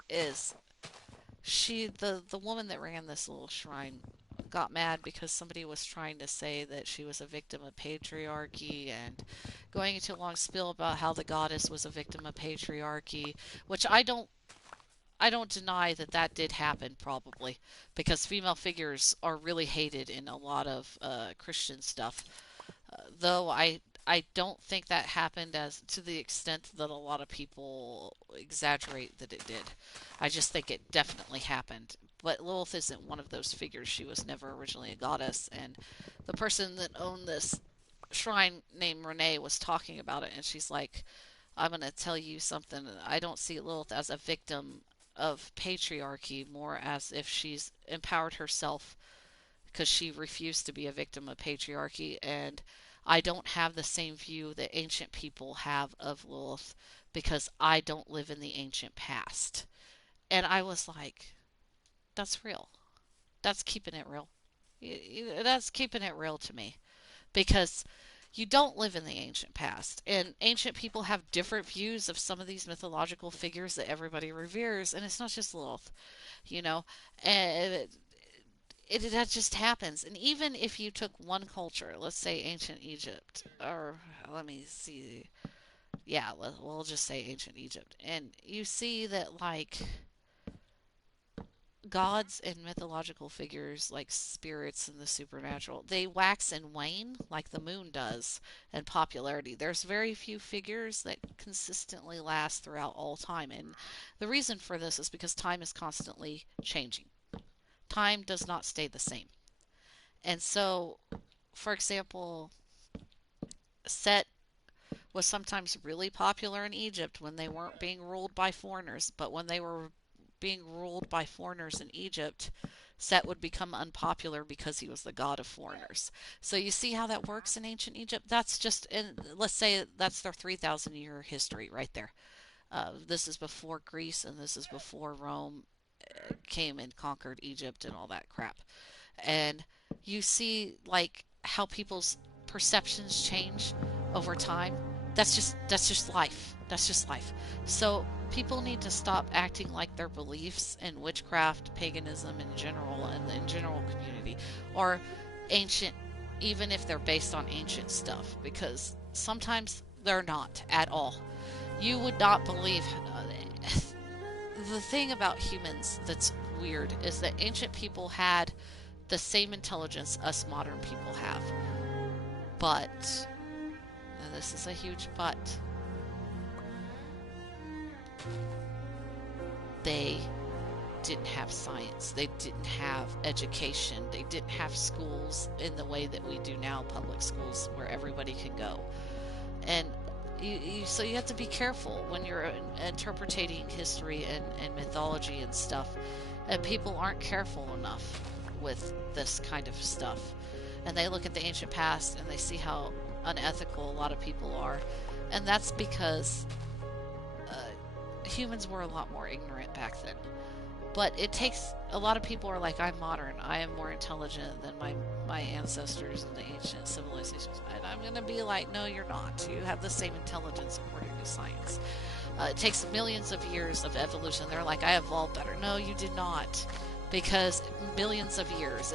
is the woman that ran this little shrine got mad because somebody was trying to say that she was a victim of patriarchy, and going into a long spiel about how the goddess was a victim of patriarchy, which I don't deny that that did happen, probably, because female figures are really hated in a lot of Christian stuff. Though I don't think that happened as to the extent that a lot of people exaggerate that it did. I just think it definitely happened. But Lilith isn't one of those figures. She was never originally a goddess. And the person that owned this shrine named Renee was talking about it, and she's like, I'm going to tell you something. I don't see Lilith as a victim of patriarchy, more as if she's empowered herself because she refused to be a victim of patriarchy. And I don't have the same view that ancient people have of Lilith because I don't live in the ancient past. And I was like, that's real. That's keeping it real. That's keeping it real to me because you don't live in the ancient past. And ancient people have different views of some of these mythological figures that everybody reveres. And it's not just Lilith, you know. And that just happens. And even if you took one culture, let's say ancient Egypt, or let me see, yeah, we'll just say ancient Egypt, and you see that like gods and mythological figures like spirits and the supernatural, they wax and wane like the moon does in popularity. There's very few figures that consistently last throughout all time, and the reason for this is because time is constantly changing. Time does not stay the same. And so, for example, Set was sometimes really popular in Egypt when they weren't being ruled by foreigners, but when they were being ruled by foreigners in Egypt, Set would become unpopular because he was the god of foreigners. So you see how that works in ancient Egypt? That's just, in, let's say that's their 3,000 year history right there. This is before Greece and this is before Rome came and conquered Egypt and all that crap. And you see like how people's perceptions change over time. That's just life. That's just life. So people need to stop acting like their beliefs in witchcraft, paganism in general, and the general community, or ancient, even if they're based on ancient stuff, because sometimes they're not at all. You would not believe. The thing about humans that's weird is that ancient people had the same intelligence us modern people have. But, and this is a huge but, they didn't have science. They didn't have education. They didn't have schools in the way that we do now, public schools, where everybody can go. And so you have to be careful when you're interpreting history and mythology and stuff. And people aren't careful enough with this kind of stuff. And they look at the ancient past and they see how unethical a lot of people are. And that's because humans were a lot more ignorant back then. But it takes, a lot of people are like, I'm modern, I am more intelligent than my ancestors in the ancient civilizations. And I'm going to be like, no, you're not. You have the same intelligence according to science. It takes millions of years of evolution. They're like, I evolved better. No, you did not. Because billions of years.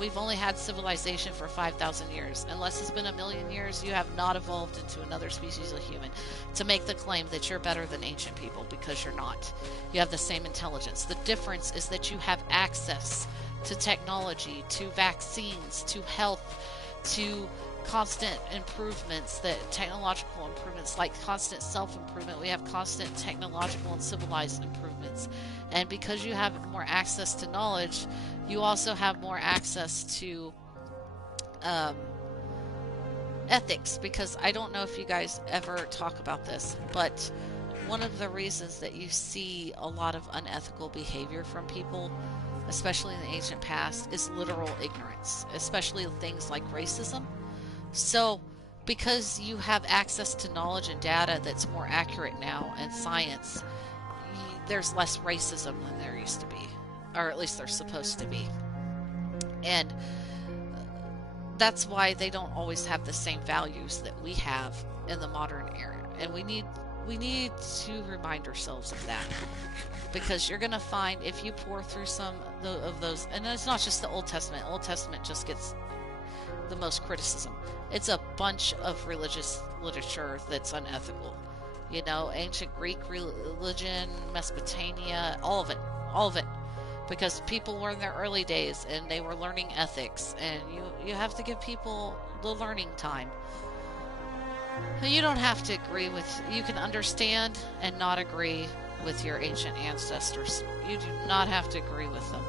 We've only had civilization for 5,000 years. Unless it's been a million years, you have not evolved into another species of human to make the claim that you're better than ancient people, because you're not. You have the same intelligence. The difference is that you have access to technology, to vaccines, to health, to constant improvements, that technological improvements, like constant self-improvement. We have constant technological and civilized improvements. And because you have more access to knowledge, you also have more access to ethics. Because I don't know if you guys ever talk about this, but one of the reasons that you see a lot of unethical behavior from people, especially in the ancient past, is literal ignorance, especially things like racism. So, because you have access to knowledge and data that's more accurate now, and science, there's less racism than there used to be, or at least there's supposed to be. And that's why they don't always have the same values that we have in the modern era. And we need to remind ourselves of that, because you're going to find, if you pour through some of those, and it's not just the Old Testament. Old Testament just gets the most criticism. It's a bunch of religious literature that's unethical. You know, ancient Greek religion, Mesopotamia, all of it. Because people were in their early days and they were learning ethics, and you have to give people the learning time. You don't have to agree with, you can understand and not agree with your ancient ancestors. You do not have to agree with them.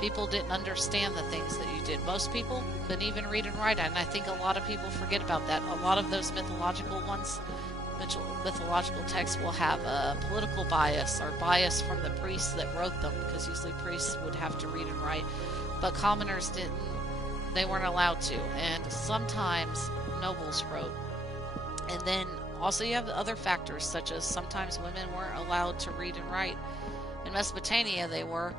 People didn't understand the things that you did. Most people couldn't even read and write, and I think a lot of people forget about that. A lot of those mythological ones, mythological texts will have a political bias or bias from the priests that wrote them, because usually priests would have to read and write, but commoners didn't. They weren't allowed to, and sometimes nobles wrote. And then also you have other factors, such as sometimes women weren't allowed to read and write. In Mesopotamia, they were.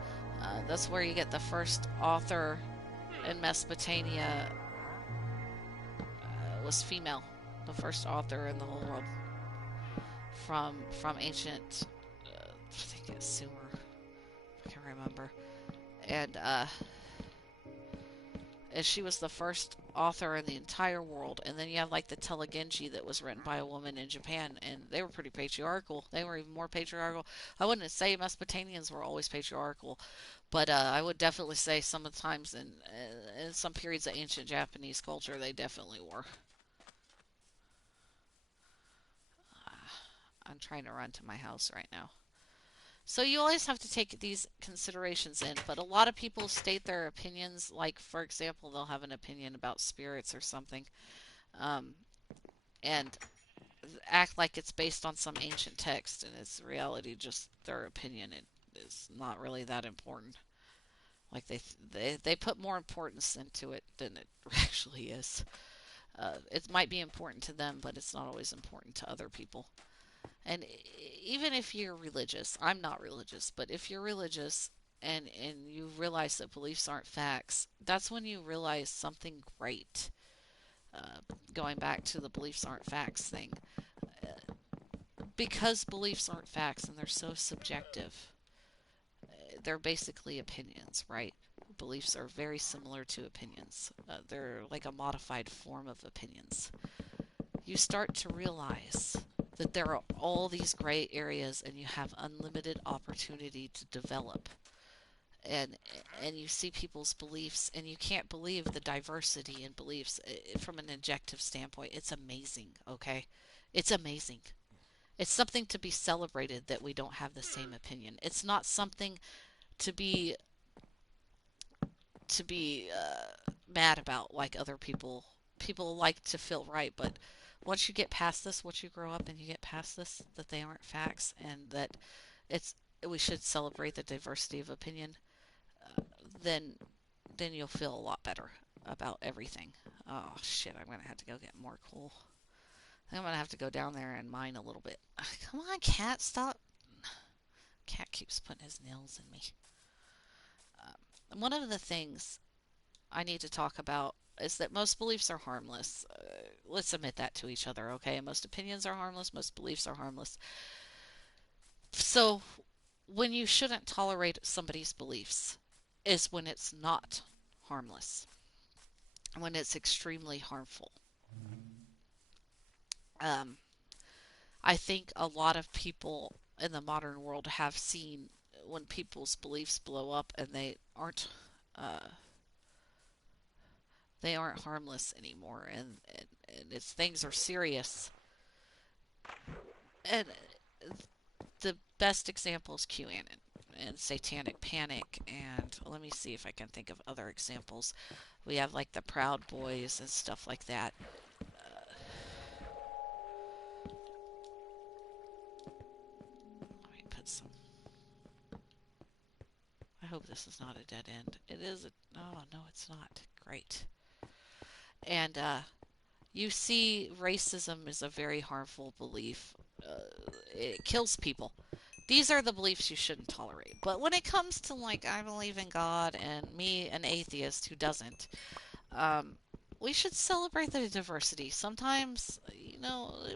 That's where you get the first author in Mesopotamia was female. The first author in the whole world from ancient, I think it's Sumer. I can't remember. And and she was the first author in the entire world. And then you have like the Telegenji that was written by a woman in Japan, and they were pretty patriarchal. They were even more patriarchal. I wouldn't say Mesopotamians were always patriarchal, but I would definitely say sometimes in some periods of ancient Japanese culture, they definitely were. I'm trying to run to my house right now. So you always have to take these considerations in, but a lot of people state their opinions. Like, for example, they'll have an opinion about spirits or something, um, and act like it's based on some ancient text, and it's reality just their opinion. It is not really that important. Like they put more importance into it than it actually is. It might be important to them, but it's not always important to other people. And even if you're religious, I'm not religious, but if you're religious and you realize that beliefs aren't facts, that's when you realize something great. Going back to the beliefs aren't facts thing, because beliefs aren't facts and they're so subjective, they're basically opinions, right? Beliefs are very similar to opinions. They're like a modified form of opinions. You start to realize that there are all these gray areas and you have unlimited opportunity to develop. And and you see people's beliefs and you can't believe the diversity in beliefs from an objective standpoint. It's amazing, okay? It's amazing. It's something to be celebrated that we don't have the same opinion. It's not something to be mad about like other people. People like to feel right, but once you get past this, once you grow up and you get past this, that they aren't facts and that it's we should celebrate the diversity of opinion, then you'll feel a lot better about everything. Oh shit! I'm gonna have to go get more coal. I'm gonna have to go down there and mine a little bit. Come on, cat, stop! Cat keeps putting his nails in me. One of the things I need to talk about is that most beliefs are harmless. Let's admit that to each other, okay? Most opinions are harmless, most beliefs are harmless. So, when you shouldn't tolerate somebody's beliefs is when it's not harmless, when it's extremely harmful. Um, I think a lot of people in the modern world have seen when people's beliefs blow up and uh, they aren't harmless anymore, and it's things are serious. And the best example is QAnon and Satanic Panic, and let me see if I can think of other examples. We have like the Proud Boys and stuff like that. Let me put some. I hope this is not a dead end. It is. Oh no, it's not. Great. And you see, racism is a very harmful belief. It kills people. These are the beliefs you shouldn't tolerate. But when it comes to like I believe in God and me, an atheist who doesn't, um, we should celebrate the diversity. Sometimes,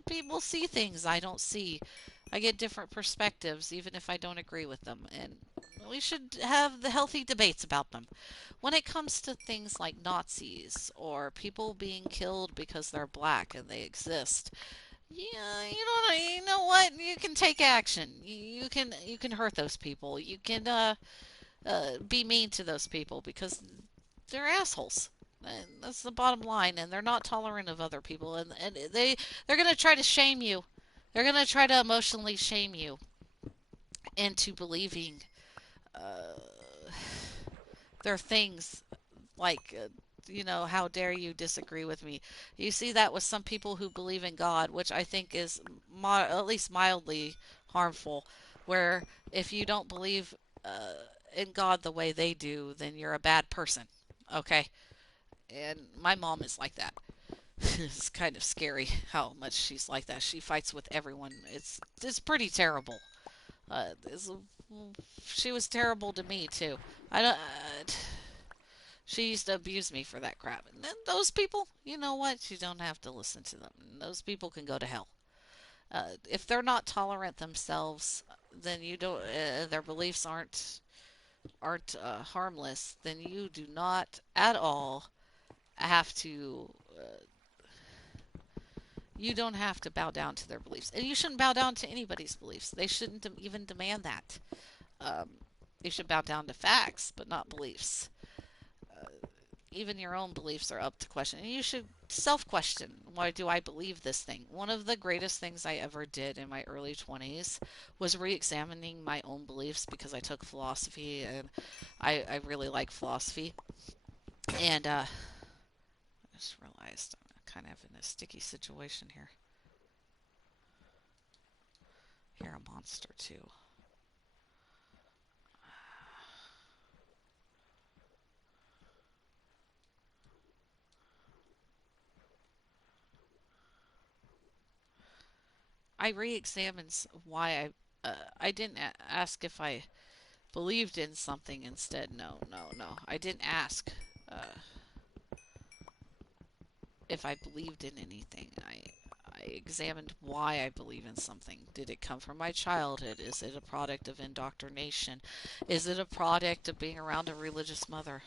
people see things I don't see. I get different perspectives, even if I don't agree with them, and we should have the healthy debates about them. When it comes to things like Nazis or people being killed because they're black and they exist, yeah, you know what? You can take action. You can hurt those people. You can be mean to those people because they're assholes. And that's the bottom line. And they're not tolerant of other people. And they're going to try to shame you. They're going to try to emotionally shame you into believing uh, their things like, how dare you disagree with me? You see that with some people who believe in God, which I think is at least mildly harmful, where if you don't believe in God the way they do, then you're a bad person. Okay? And my mom is like that. It's kind of scary how much she's like that. She fights with everyone. It's pretty terrible. She was terrible to me too. I don't. She used to abuse me for that crap. And then those people, you know what? You don't have to listen to them. Those people can go to hell. If they're not tolerant themselves, then you don't. Their beliefs aren't harmless. Then you do not at all have to. You don't have to bow down to their beliefs, and you shouldn't bow down to anybody's beliefs. They shouldn't even demand that. Um, you should bow down to facts, but not beliefs. Even your own beliefs are up to question. And you should self-question, why do I believe this thing? One of the greatest things I ever did in my early 20s was re-examining my own beliefs because I took philosophy and I really like philosophy. And I just realized I'm kind of in a sticky situation here. You're a monster too. I re-examined why I didn't ask if I believed in something instead. No, no, no. I didn't ask if I believed in anything. I examined why I believe in something. Did it come from my childhood? Is it a product of indoctrination? Is it a product of being around a religious mother?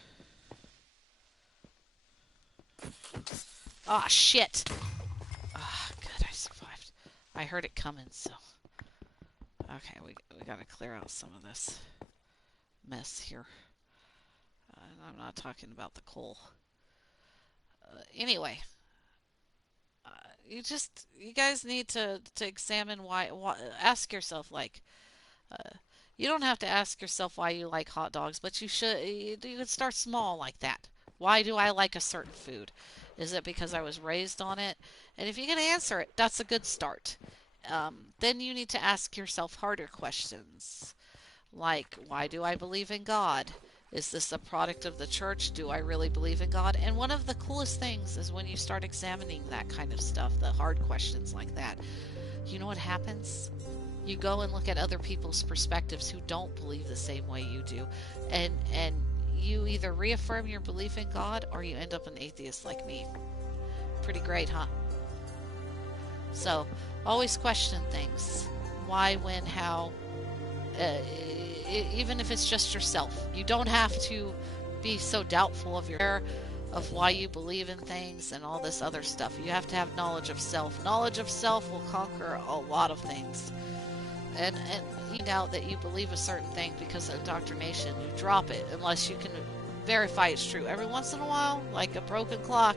Ah, shit! Ah, good, I survived. I heard it coming, so... Okay, we gotta clear out some of this mess here. I'm not talking about the coal. Anyway, you guys need to examine why. Ask yourself, like, uh, you don't have to ask yourself why you like hot dogs, but you could start small like that. Why do I like a certain food? Is it because I was raised on it? And if you can answer it, that's a good start. Then you need to ask yourself harder questions. Like, why do I believe in God? Is this a product of the church? Do I really believe in God? And one of the coolest things is when you start examining that kind of stuff, the hard questions like that. You know what happens? You go and look at other people's perspectives who don't believe the same way you do. And you either reaffirm your belief in God or you end up an atheist like me. Pretty great, huh? So, always question things. Why, when, how, even if it's just yourself. You don't have to be so doubtful of why you believe in things and all this other stuff. You have to have knowledge of self. Knowledge of self will conquer a lot of things. And you doubt that you believe a certain thing because of indoctrination, you drop it unless you can verify it's true. Every once in a while, like a broken clock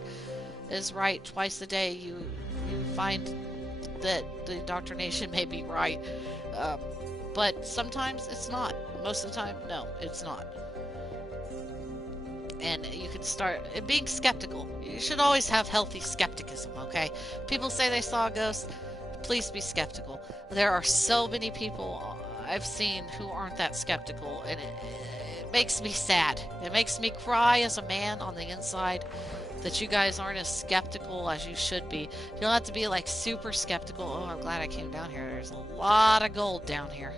is right twice a day, you find that the indoctrination may be right. But sometimes it's not. Most of the time, no, it's not. And you can start being skeptical. You should always have healthy skepticism, okay? People say they saw a ghost. Please be skeptical. There are so many people I've seen who aren't that skeptical, and it makes me sad. It makes me cry as a man on the inside that you guys aren't as skeptical as you should be. You don't have to be like super skeptical. Oh, I'm glad I came down here. There's a lot of gold down here.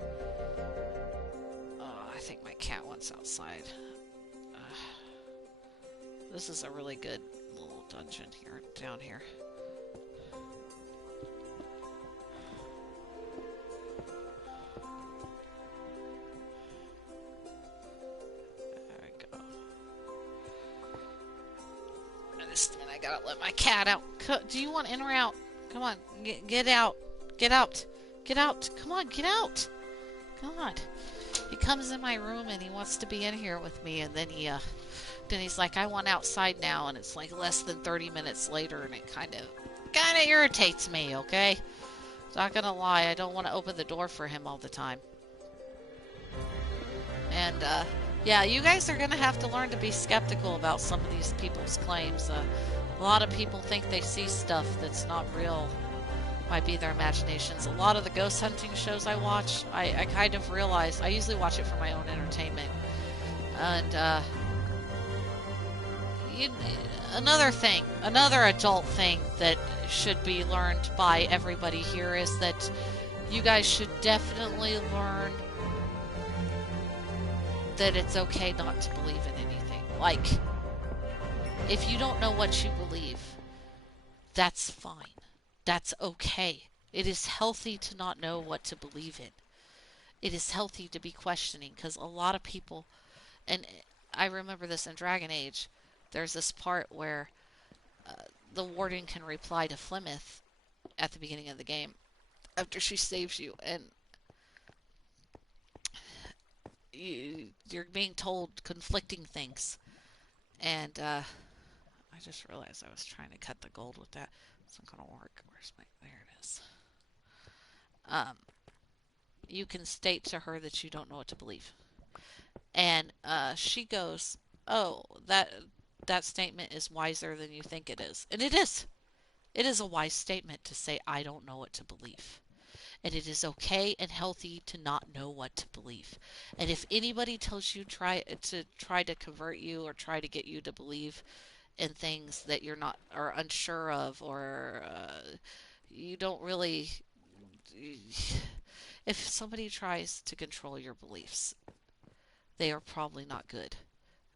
Oh, I think my cat wants outside. This is a really good little dungeon here, down here. I gotta let my cat out. Do you want in or out? Come on, get out. Get out. Get out. Come on, get out. God. He comes in my room and he wants to be in here with me, and then he Then he's like, I want outside now, and it's like less than 30 minutes later, and it kind of irritates me, okay? Not gonna lie, I don't want to open the door for him all the time. And yeah, you guys are gonna have to learn to be skeptical about some of these people's claims. A lot of people think they see stuff that's not real. Might be their imaginations. A lot of the ghost hunting shows I watch, I kind of realize I usually watch it for my own entertainment. And you, another thing, another adult thing that should be learned by everybody here is that you guys should definitely learn that it's okay not to believe in anything. Like, if you don't know what you believe, that's fine. That's okay. It is healthy to not know what to believe in. It is healthy to be questioning because a lot of people, and I remember this in Dragon Age, there's this part where uh, the warden can reply to Flemeth at the beginning of the game after she saves you, and you're being told conflicting things. And I just realized I was trying to cut the gold with that. It's not going to work. Where's my... There it is. Um, you can state to her that you don't know what to believe. And she goes, oh, that statement is wiser than you think it is. And it is. It is a wise statement to say, I don't know what to believe. And it is okay and healthy to not know what to believe. And if anybody tells you try to convert you or try to get you to believe in things that you're not or unsure of, or you don't really, if somebody tries to control your beliefs, they are probably not good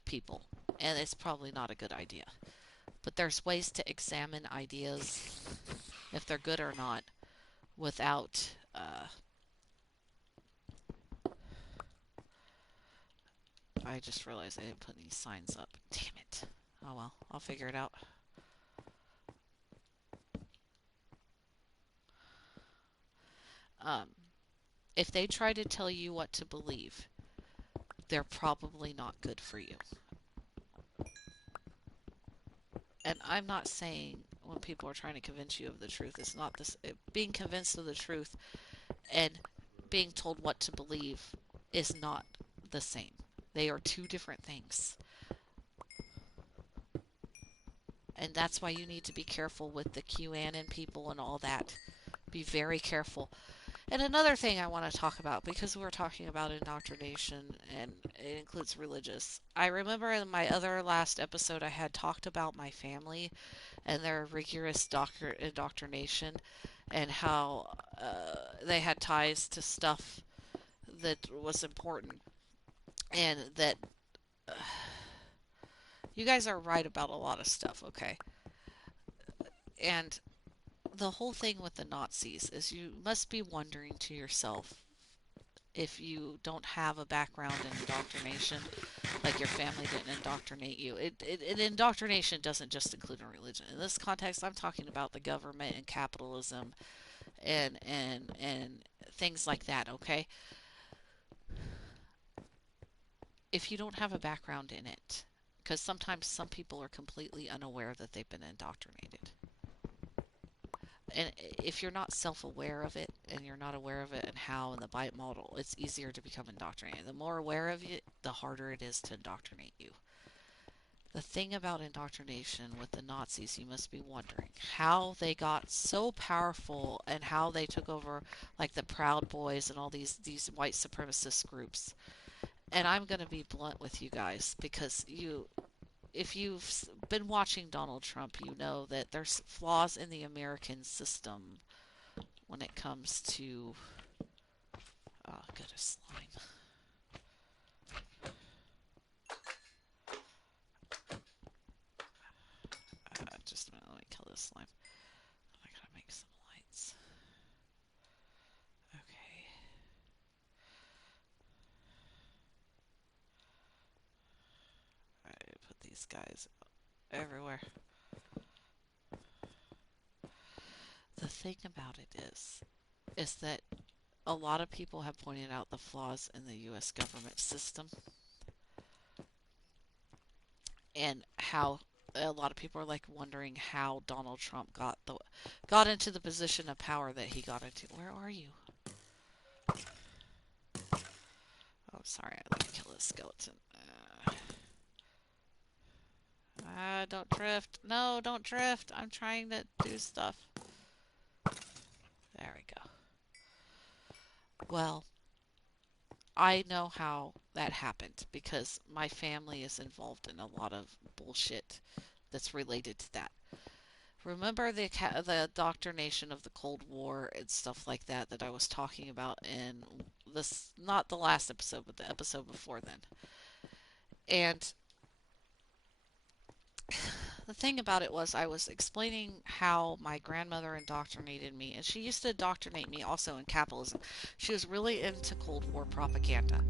people, and it's probably not a good idea. But there's ways to examine ideas, if they're good or not, without I just realized I didn't put any signs up. Damn it. Oh well, I'll figure it out. Um, if they try to tell you what to believe, they're probably not good for you. And I'm not saying when people are trying to convince you of the truth, it's not this. Being convinced of the truth and being told what to believe is not the same. They are two different things. And that's why you need to be careful with the QAnon people and all that. Be very careful. And another thing I want to talk about, because we're talking about indoctrination and it includes religious. I remember in my other last episode I had talked about my family and their rigorous indoctrination and how they had ties to stuff that was important. And that you guys are right about a lot of stuff, okay? And the whole thing with the Nazis is you must be wondering to yourself, if you don't have a background in indoctrination, like your family didn't indoctrinate you. Indoctrination doesn't just include a religion. In this context, I'm talking about the government and capitalism and things like that, okay? If you don't have a background in it, because sometimes some people are completely unaware that they've been indoctrinated. And if you're not self-aware of it and you're not aware of it and how in the bite model, it's easier to become indoctrinated. The more aware of it, the harder it is to indoctrinate you. The thing about indoctrination with the Nazis, you must be wondering how they got so powerful and how they took over, like the Proud Boys and all these white supremacist groups. And I'm going to be blunt with you guys, because if you've been watching Donald Trump, you know that there's flaws in the American system when it comes to... Oh, good, a slime. Just a minute, let me kill this slime. I gotta make some lights. Okay. I put these guys everywhere. The thing about it is that a lot of people have pointed out the flaws in the U.S. government system. and how a lot of people are like wondering how Donald Trump got into the position of power that he got into. Where are you? Oh, sorry, I let me kill this skeleton. Don't drift. No, don't drift. I'm trying to do stuff. There we go. Well, I know how that happened because my family is involved in a lot of bullshit that's related to that. Remember the indoctrination of the Cold War and stuff like that that I was talking about in this, not the last episode, but the episode before then. And the thing about it was I was explaining how my grandmother indoctrinated me, and she used to indoctrinate me also in capitalism. She was really into Cold War propaganda.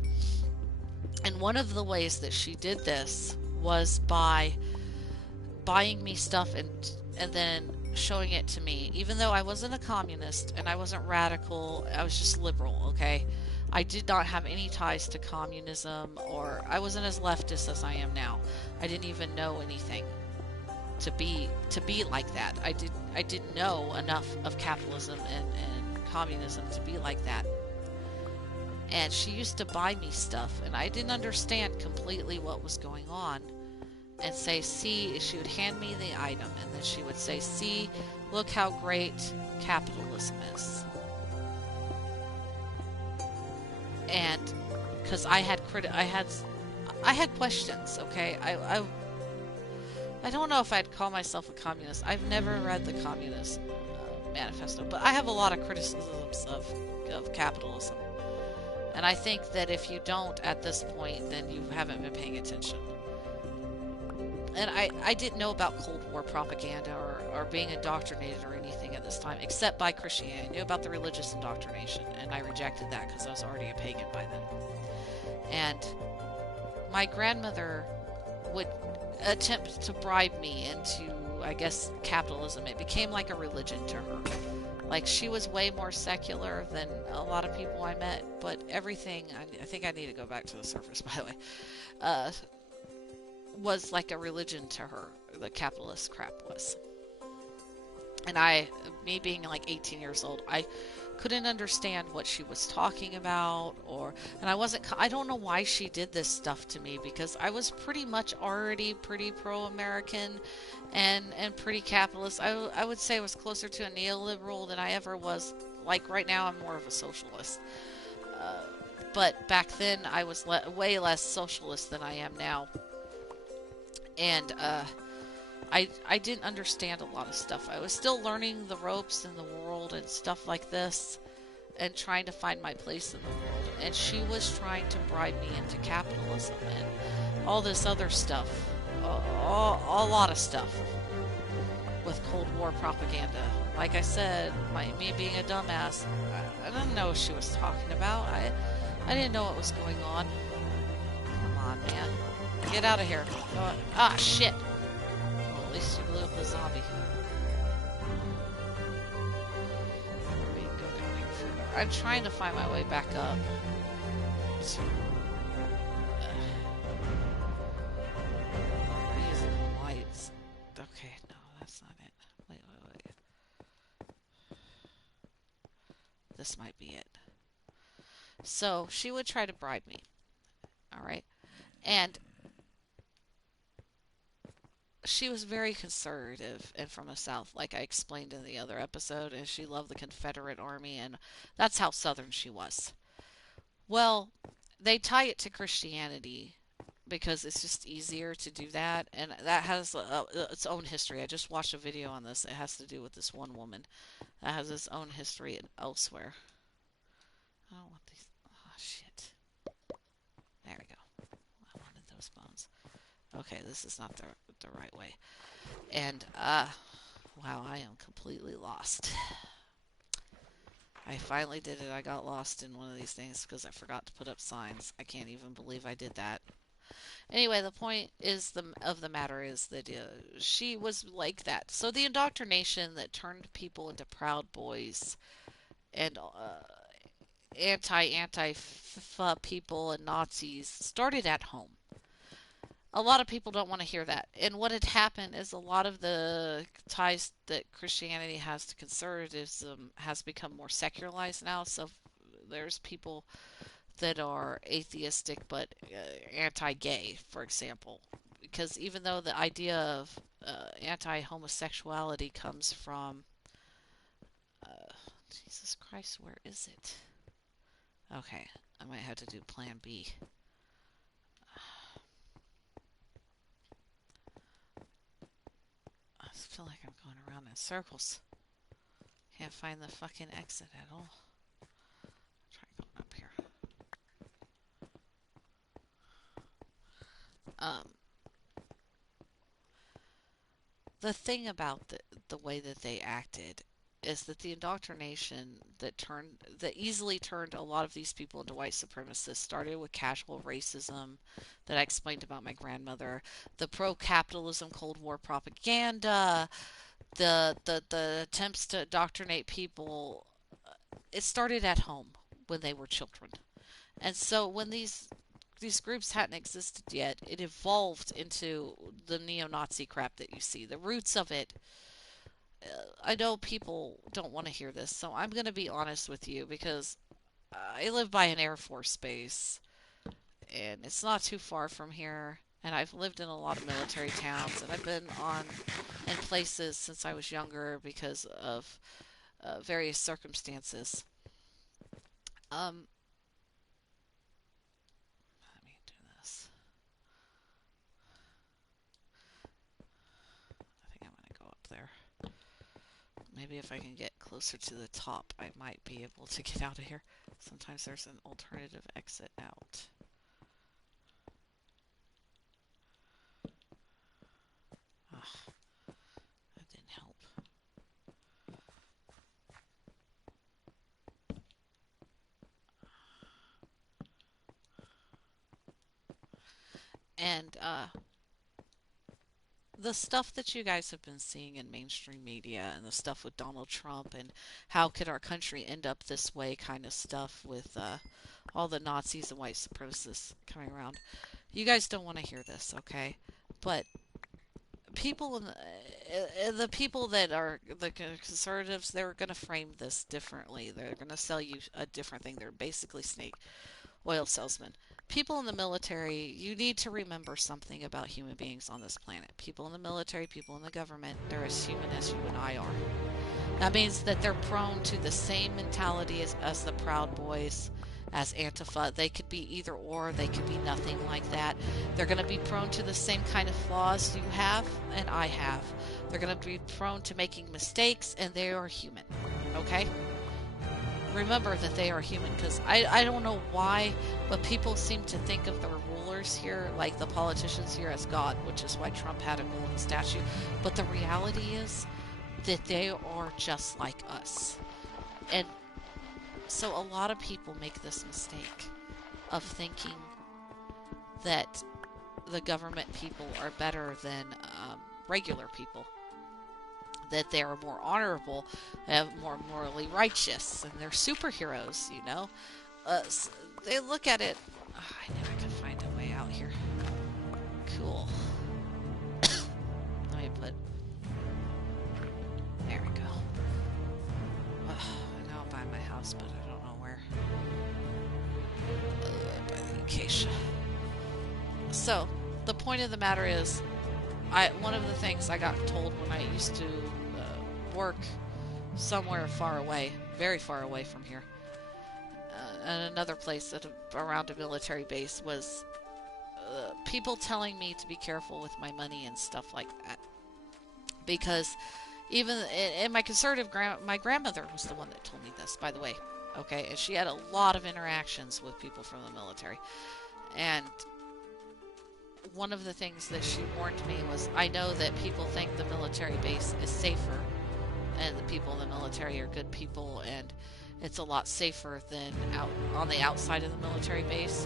And one of the ways that she did this was by buying me stuff and then showing it to me. Even though I wasn't a communist and I wasn't radical, I was just liberal, okay? I did not have any ties to communism, or I wasn't as leftist as I am now. I didn't even know anything to be like that. I didn't know enough of capitalism and communism to be like that. And she used to buy me stuff, and I didn't understand completely what was going on. And say, see, she would hand me the item, and then she would say, see, look how great capitalism is. And because I had questions, okay? I don't know if I'd call myself a communist. I've never read the Communist Manifesto, but I have a lot of criticisms of capitalism. And I think that if you don't at this point, then you haven't been paying attention. And I didn't know about Cold War propaganda or being indoctrinated or anything at this time, except by Christianity. I knew about the religious indoctrination, and I rejected that because I was already a pagan by then. And my grandmother would attempt to bribe me into, I guess, capitalism. It became like a religion to her. Like, she was way more secular than a lot of people I met, but everything, I think I need to go back to the surface, by the way, was like a religion to her, the capitalist crap was. And me being like 18 years old, I couldn't understand what she was talking about, and I don't know why she did this stuff to me, because I was pretty much already pretty pro-American and pretty capitalist. I would say I was closer to a neoliberal than I ever was. Like right now, I'm more of a socialist. But back then, I was way less socialist than I am now. And I didn't understand a lot of stuff. I was still learning the ropes in the world and stuff like this, and trying to find my place in the world. And she was trying to bribe me into capitalism and all this other stuff, a lot of stuff with Cold War propaganda. Like I said, me being a dumbass, I didn't know what she was talking about. I didn't know what was going on. Come on, man. Get out of here. Ah, shit. Well, at least you blew up the zombie. We can go down here further. I'm trying to find my way back up to... I'm using the lights. Okay, no, that's not it. Wait. This might be it. So, she would try to bribe me. Alright? And she was very conservative and from the South, like I explained in the other episode, and she loved the Confederate Army, and that's how Southern she was. Well, they tie it to Christianity because it's just easier to do that, and that has its own history. I just watched a video on this. It has to do with this one woman that has its own history elsewhere. I don't want these. Oh, shit. There we go. I wanted those bones. Okay, this is not the right way. And, wow, I am completely lost. I finally did it. I got lost in one of these things because I forgot to put up signs. I can't even believe I did that. Anyway, the point of the matter is that she was like that. So the indoctrination that turned people into Proud Boys and anti-Antifa people and Nazis started at home. A lot of people don't want to hear that. And what had happened is a lot of the ties that Christianity has to conservatism has become more secularized now. So there's people that are atheistic but anti-gay, for example. Because even though the idea of anti-homosexuality comes from Jesus Christ, where is it? Okay, I might have to do Plan B. I feel like I'm going around in circles. Can't find the fucking exit at all. Try going up here. Um, the thing about the way that they acted is that the indoctrination that easily turned a lot of these people into white supremacists started with casual racism that I explained about my grandmother, the pro-capitalism Cold War propaganda, the attempts to indoctrinate people. It started at home when they were children. And so when these groups hadn't existed yet, it evolved into the neo-Nazi crap that you see. The roots of it, I know people don't want to hear this, so I'm going to be honest with you because I live by an Air Force base, and it's not too far from here. And I've lived in a lot of military towns, and I've been in places since I was younger because of various circumstances. Um, Let me do this. I think I'm going to go up there. Maybe if I can get closer to the top, I might be able to get out of here. Sometimes there's an alternative exit out. Ugh, that didn't help. And the stuff that you guys have been seeing in mainstream media and the stuff with Donald Trump and how could our country end up this way kind of stuff with all the Nazis and white supremacists coming around. You guys don't want to hear this, okay? But people in the people that are the conservatives, they're going to frame this differently. They're going to sell you a different thing. They're basically snake oil salesmen. People in the military, you need to remember something about human beings on this planet. People in the military, people in the government, they're as human as you and I are. That means that they're prone to the same mentality as the Proud Boys, as Antifa. They could be either or, they could be nothing like that. They're going to be prone to the same kind of flaws you have and I have. They're going to be prone to making mistakes, and they are human. Okay? Remember that they are human, because I don't know why, but people seem to think of the rulers here, like the politicians here, as God, which is why Trump had a golden statue. But the reality is that they are just like us. And so a lot of people make this mistake of thinking that the government people are better than regular people, that they are more honorable and more morally righteous, and they're superheroes, you know. They look at it. Oh, I knew I could find a way out here. Cool. Let me put. There we go. I know I'm by my house, but I don't know where. By the acacia. So, the point of the matter is, one of the things I got told when I used to work somewhere far away, very far away from here, and another place around a military base, was people telling me to be careful with my money and stuff like that. Because even in my conservative my grandmother was the one that told me this, by the way. Okay, and she had a lot of interactions with people from the military. And one of the things that she warned me was, I know that people think the military base is safer, and the people in the military are good people, and it's a lot safer than out on the outside of the military base.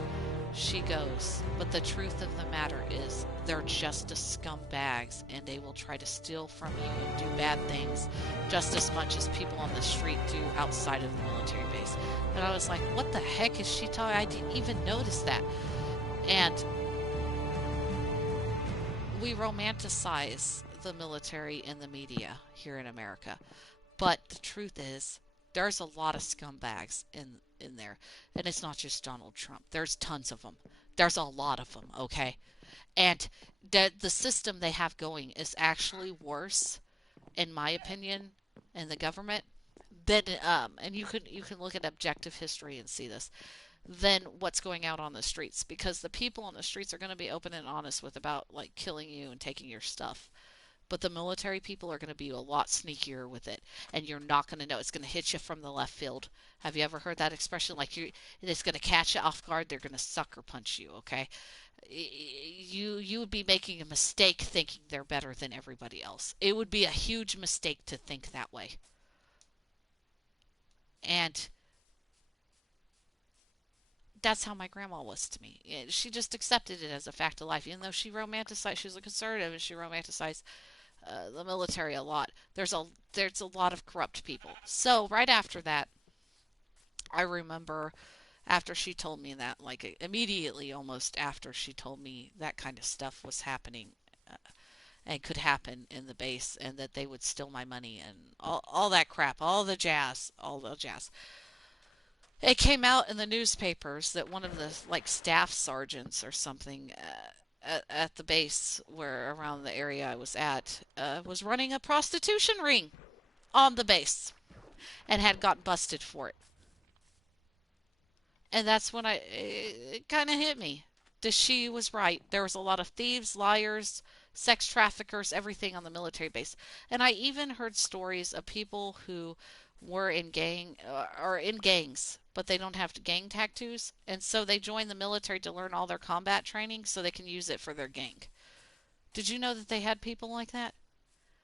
She goes, but the truth of the matter is, they're just as scumbags, and they will try to steal from you and do bad things just as much as people on the street do outside of the military base. And I was like, what the heck is she talking? I didn't even notice that. And we romanticize the military and the media here in America. But the truth is, there's a lot of scumbags in there. And it's not just Donald Trump. There's tons of them. There's a lot of them, okay? And the system they have going is actually worse, in my opinion, in the government than and you can look at objective history and see this, than what's going out on the streets, because the people on the streets are going to be open and honest with about like killing you and taking your stuff. But the military people are going to be a lot sneakier with it, and you're not going to know. It's going to hit you from the left field. Have you ever heard that expression? Like it's going to catch you off guard. They're going to sucker punch you. Okay, you would be making a mistake thinking they're better than everybody else. It would be a huge mistake to think that way. And that's how my grandma was to me. She just accepted it as a fact of life, even though she was a conservative, and she romanticized the military a lot. There's a lot of corrupt people. So right after that, I remember after she told me that, like immediately, almost after she told me that kind of stuff was happening uh, and could happen in the base, and that they would steal my money and all that crap, all the jazz. It came out in the newspapers that one of the like staff sergeants or something at the base where around the area I was running a prostitution ring on the base and had got busted for it. And that's when it kind of hit me. She was right. There was a lot of thieves, liars, sex traffickers, everything on the military base. And I even heard stories of people who were in gangs, but they don't have gang tattoos, and so they join the military to learn all their combat training so they can use it for their gang. Did you know that they had people like that?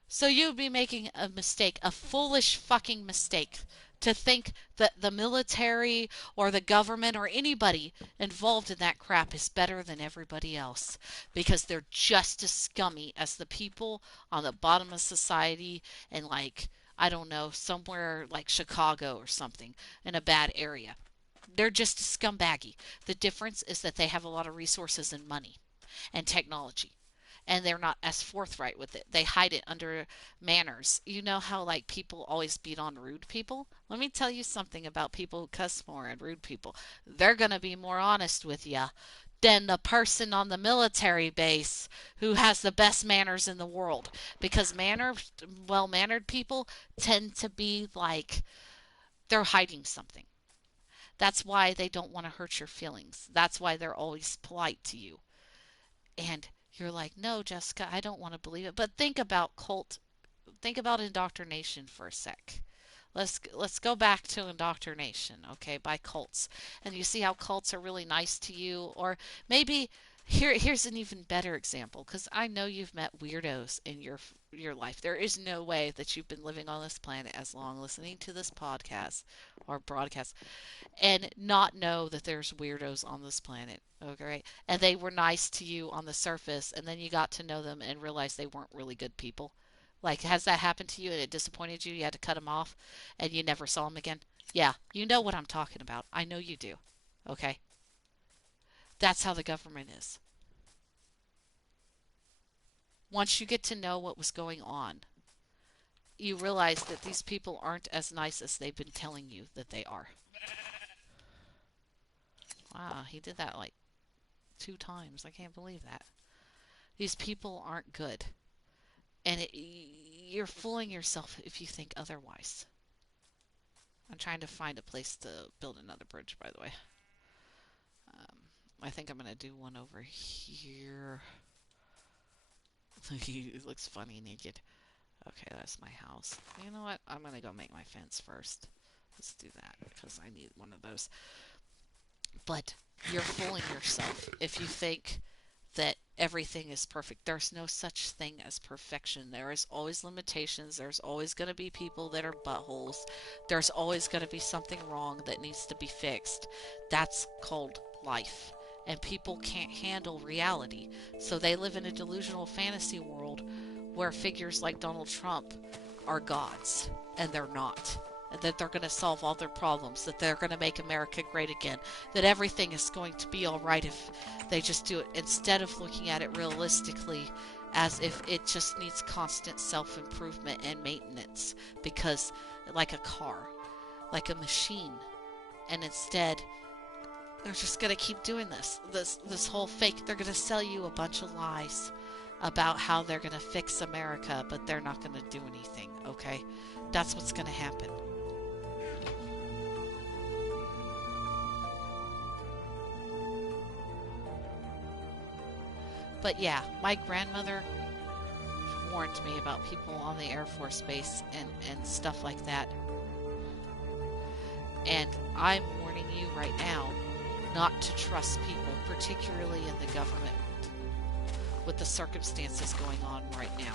So you would be making a mistake, a foolish fucking mistake, to think that the military or the government or anybody involved in that crap is better than everybody else, because they're just as scummy as the people on the bottom of society, and like, I don't know, somewhere like Chicago or something in a bad area. They're just scumbaggy. The difference is that they have a lot of resources and money and technology, and they're not as forthright with it. They hide it under manners. You know how like people always beat on rude people? Let me tell you something about people who cuss more and rude people. They're going to be more honest with you than the person on the military base who has the best manners in the world, because well-mannered people tend to be like they're hiding something. That's why they don't want to hurt your feelings. That's why they're always polite to you. And you're like, no, Jessica, I don't want to believe it. But think about indoctrination for a sec. Let's go back to indoctrination, okay, by cults. And you see how cults are really nice to you, or maybe here's an even better example, because I know you've met weirdos in your life. There is no way that you've been living on this planet as long listening to this podcast or broadcast and not know that there's weirdos on this planet. Okay, and they were nice to you on the surface, and then you got to know them and realized they weren't really good people. Like, has that happened to you and it disappointed you? You had to cut them off and you never saw them again? Yeah, you know what I'm talking about. I know you do. Okay? That's how the government is. Once you get to know what was going on, you realize that these people aren't as nice as they've been telling you that they are. Wow, he did that like 2 times. I can't believe that. These people aren't good. And you're fooling yourself if you think otherwise. I'm trying to find a place to build another bridge, by the way. I think I'm going to do one over here. It looks funny naked. Okay, that's my house. You know what? I'm going to go make my fence first. Let's do that, because I need one of those. But you're fooling yourself if you think that everything is perfect. There's no such thing as perfection. There is always limitations. There's always going to be people that are buttholes. There's always going to be something wrong that needs to be fixed. That's called life. And people can't handle reality. So they live in a delusional fantasy world where figures like Donald Trump are gods. And they're not. And that they're going to solve all their problems, that they're going to make America great again, that everything is going to be all right if they just do it, instead of looking at it realistically as if it just needs constant self-improvement and maintenance, because like a car, like a machine. And instead, they're just going to keep doing this whole fake. They're going to sell you a bunch of lies about how they're going to fix America, but they're not going to do anything, okay? That's what's going to happen. But yeah, my grandmother warned me about people on the Air Force Base and stuff like that. And I'm warning you right now not to trust people, particularly in the government, with the circumstances going on right now,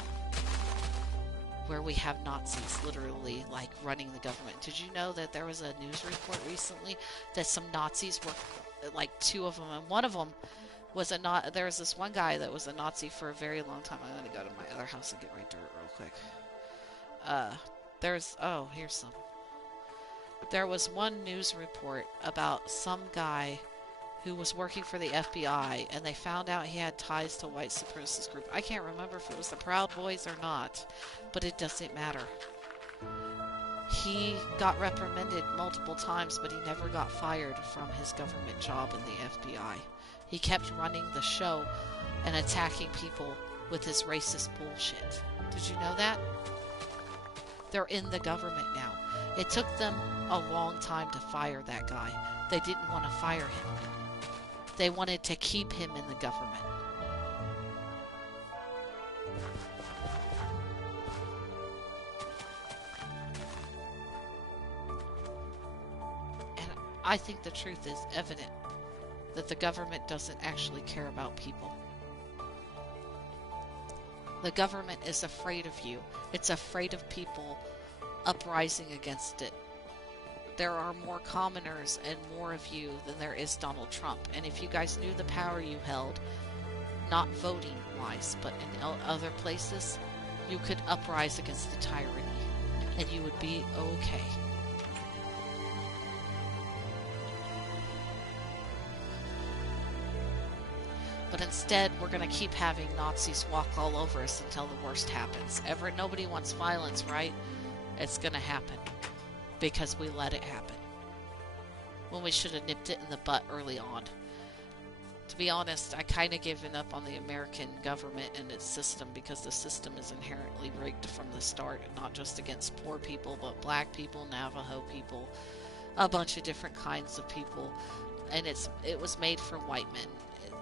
where we have Nazis literally like running the government. Did you know that there was a news report recently that some Nazis were, like two of them, and one of them was a not. There was this one guy that was a Nazi for a very long time. I'm gonna go to my other house and get my dirt real quick. Here's some. There was one news report about some guy who was working for the FBI, and they found out he had ties to white supremacist group. I can't remember if it was the Proud Boys or not, but it doesn't matter. He got reprimanded multiple times, but he never got fired from his government job in the FBI. He kept running the show and attacking people with his racist bullshit. Did you know that? They're in the government now. It took them a long time to fire that guy. They didn't want to fire him. They wanted to keep him in the government. And I think the truth is evident that the government doesn't actually care about people. The government is afraid of you. It's afraid of people uprising against it. There are more commoners and more of you than there is Donald Trump. And if you guys knew the power you held, not voting wise, but in other places, you could uprise against the tyranny and you would be okay. But instead, we're going to keep having Nazis walk all over us until the worst happens. Nobody wants violence, right? It's going to happen because we let it happen when we should have nipped it in the butt early on. To be honest, I kind of given up on the American government and its system because the system is inherently rigged from the start, not just against poor people, but black people, Navajo people, a bunch of different kinds of people, and it was made for white men.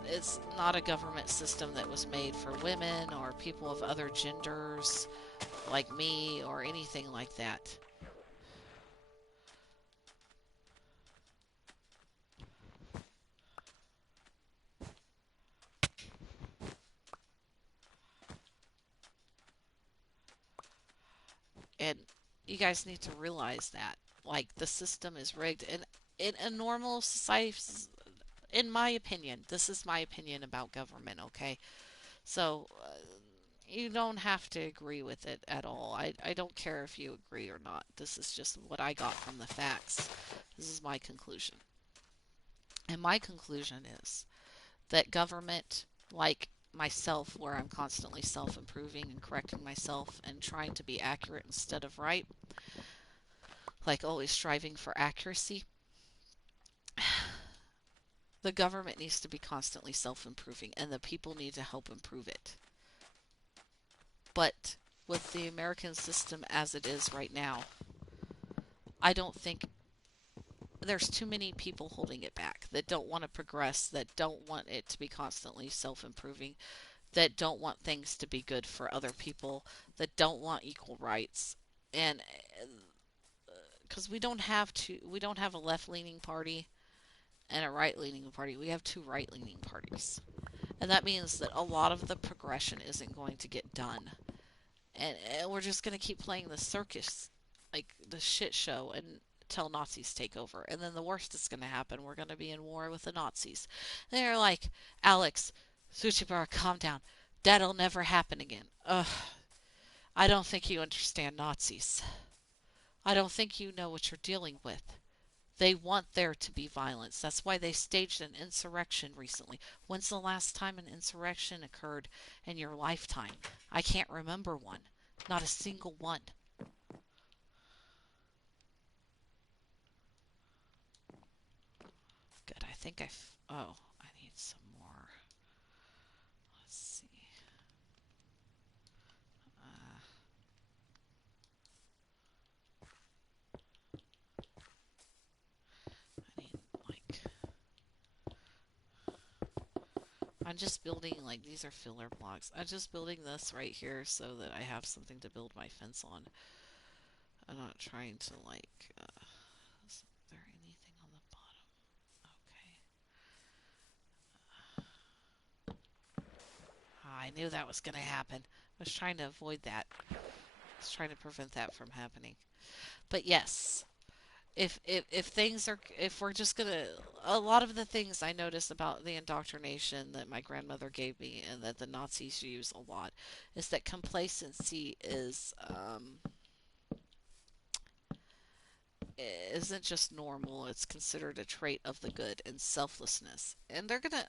It's not a government system that was made for women or people of other genders like me or anything like that. And you guys need to realize that. Like, the system is rigged. And in a normal society, in my opinion, this is my opinion about government, okay? So, you don't have to agree with it at all. I don't care if you agree or not. This is just what I got from the facts. This is my conclusion. And my conclusion is that government, like myself, where I'm constantly self-improving and correcting myself and trying to be accurate instead of right, like always striving for accuracy, the government needs to be constantly self-improving and the people need to help improve it. But with the American system as it is right now, I don't think there's too many people holding it back that don't want to progress, that don't want it to be constantly self-improving, that don't want things to be good for other people, that don't want equal rights. And because we don't have a left-leaning party and a right-leaning party. We have two right-leaning parties. And that means that a lot of the progression isn't going to get done. And we're just going to keep playing the circus, like the shit show, until Nazis take over. And then the worst is going to happen. We're going to be in war with the Nazis. And they're like, Alex, Tsuchibara, calm down. That'll never happen again. Ugh. I don't think you understand Nazis. I don't think you know what you're dealing with. They want there to be violence. That's why they staged an insurrection recently. When's the last time an insurrection occurred in your lifetime? I can't remember one. Not a single one. Good. I think oh, I need some more. Let's see. Uh, I need, like... I'm just building, like, these are filler blocks. I'm just building this right here so that I have something to build my fence on. I'm not trying to, like, is there anything on the bottom? Okay. I knew that was going to happen. I was trying to avoid that. I was trying to prevent that from happening. But yes, if things are, if we're just gonna, a lot of the things I noticed about the indoctrination that my grandmother gave me and that the Nazis use a lot is that complacency isn't just normal, it's considered a trait of the good, and selflessness. And they're gonna,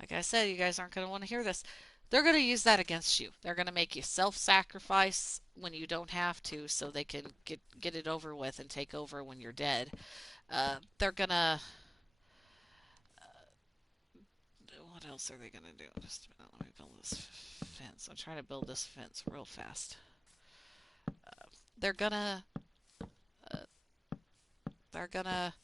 like I said, you guys aren't gonna want to hear this. They're going to use that against you. They're going to make you self-sacrifice when you don't have to so they can get it over with and take over when you're dead. They're going to... what else are they going to do? Just a minute, let me build this fence. I'm trying to build this fence real fast. They're going to... they're going to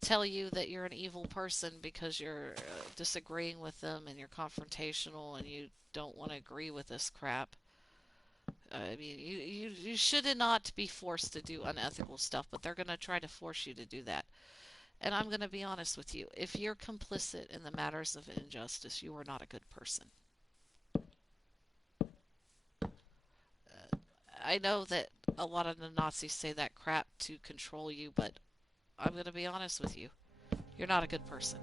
tell you that you're an evil person because you're disagreeing with them and you're confrontational and you don't want to agree with this crap. I mean, you should not be forced to do unethical stuff, but they're going to try to force you to do that. And I'm going to be honest with you. If you're complicit in the matters of injustice, you are not a good person. I know that a lot of the Nazis say that crap to control you, but I'm going to be honest with you. You're not a good person.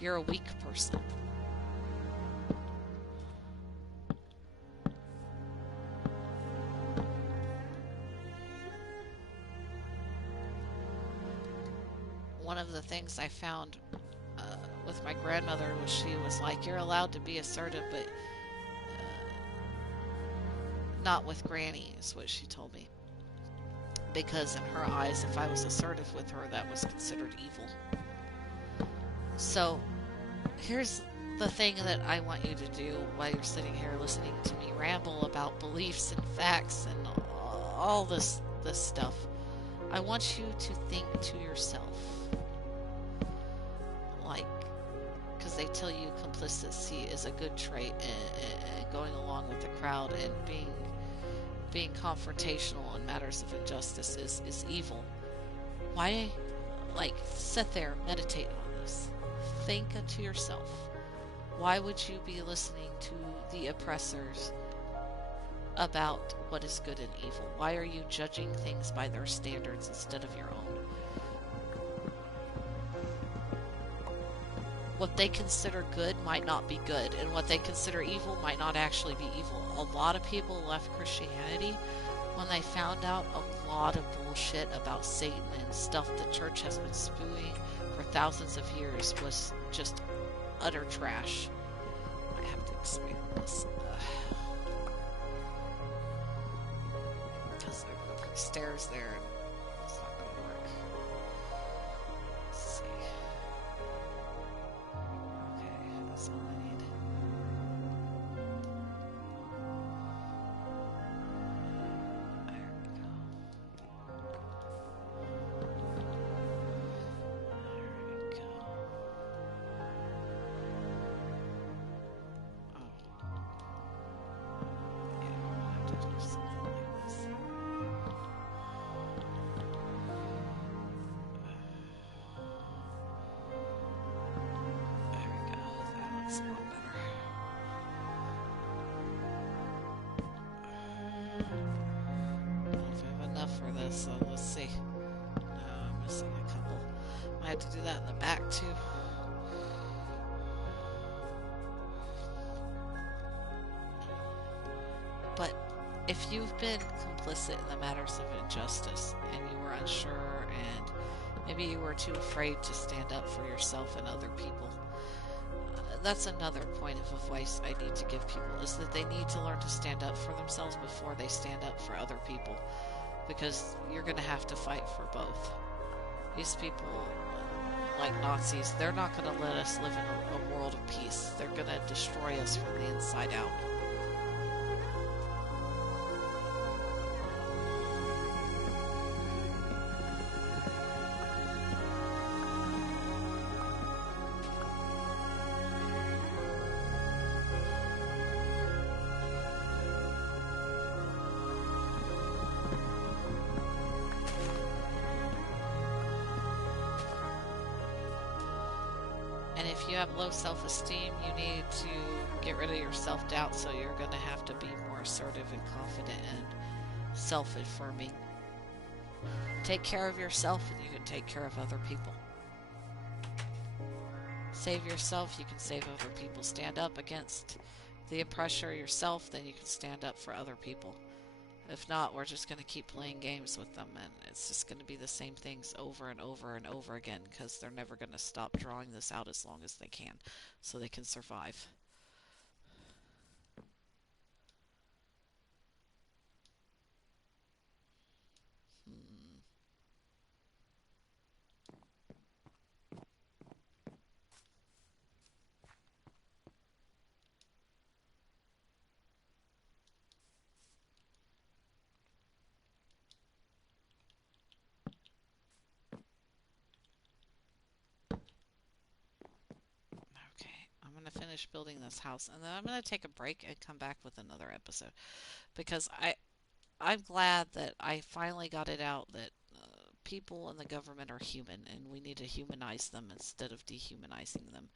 You're a weak person. One of the things I found with my grandmother was she was like, you're allowed to be assertive, but not with Granny, is what she told me. Because in her eyes, if I was assertive with her, that was considered evil. So, here's the thing that I want you to do while you're sitting here listening to me ramble about beliefs and facts and all this stuff. I want you to think to yourself, like, because they tell you complicity is a good trait and going along with the crowd and being confrontational in matters of injustice is evil. Why, like, sit there, meditate on this. Think to yourself, why would you be listening to the oppressors about what is good and evil? Why are you judging things by their standards instead of your own? What they consider good might not be good, and what they consider evil might not actually be evil. A lot of people left Christianity when they found out a lot of bullshit about Satan and stuff the church has been spewing for thousands of years was just utter trash. I have to explain this. Because there are stairs there and it's not going to work. Let's see. Okay, that's all I need. There we go. There we go. That's a lot better. I don't know if I have enough for this, so let's see. No, I'm missing a couple. Might have to do that in the back too. But if you've been complicit in the matters of injustice and you were unsure and maybe you were too afraid to stand up for yourself and other people, that's another point of advice I need to give people is that they need to learn to stand up for themselves before they stand up for other people, because you're going to have to fight for both. These people, like Nazis, they're not going to let us live in a world of peace. They're going to destroy us from the inside out. And if you have low self-esteem, you need to get rid of your self-doubt, so you're going to have to be more assertive and confident and self-affirming. Take care of yourself and you can take care of other people. Save yourself, you can save other people. Stand up against the oppressor yourself, then you can stand up for other people. If not, we're just going to keep playing games with them, and it's just going to be the same things over and over and over again, because they're never going to stop drawing this out as long as they can, so they can survive. Hmm. Okay, I'm going to finish building this house, and then I'm going to take a break and come back with another episode, because I'm glad that I finally got it out that people in the government are human, and we need to humanize them instead of dehumanizing them.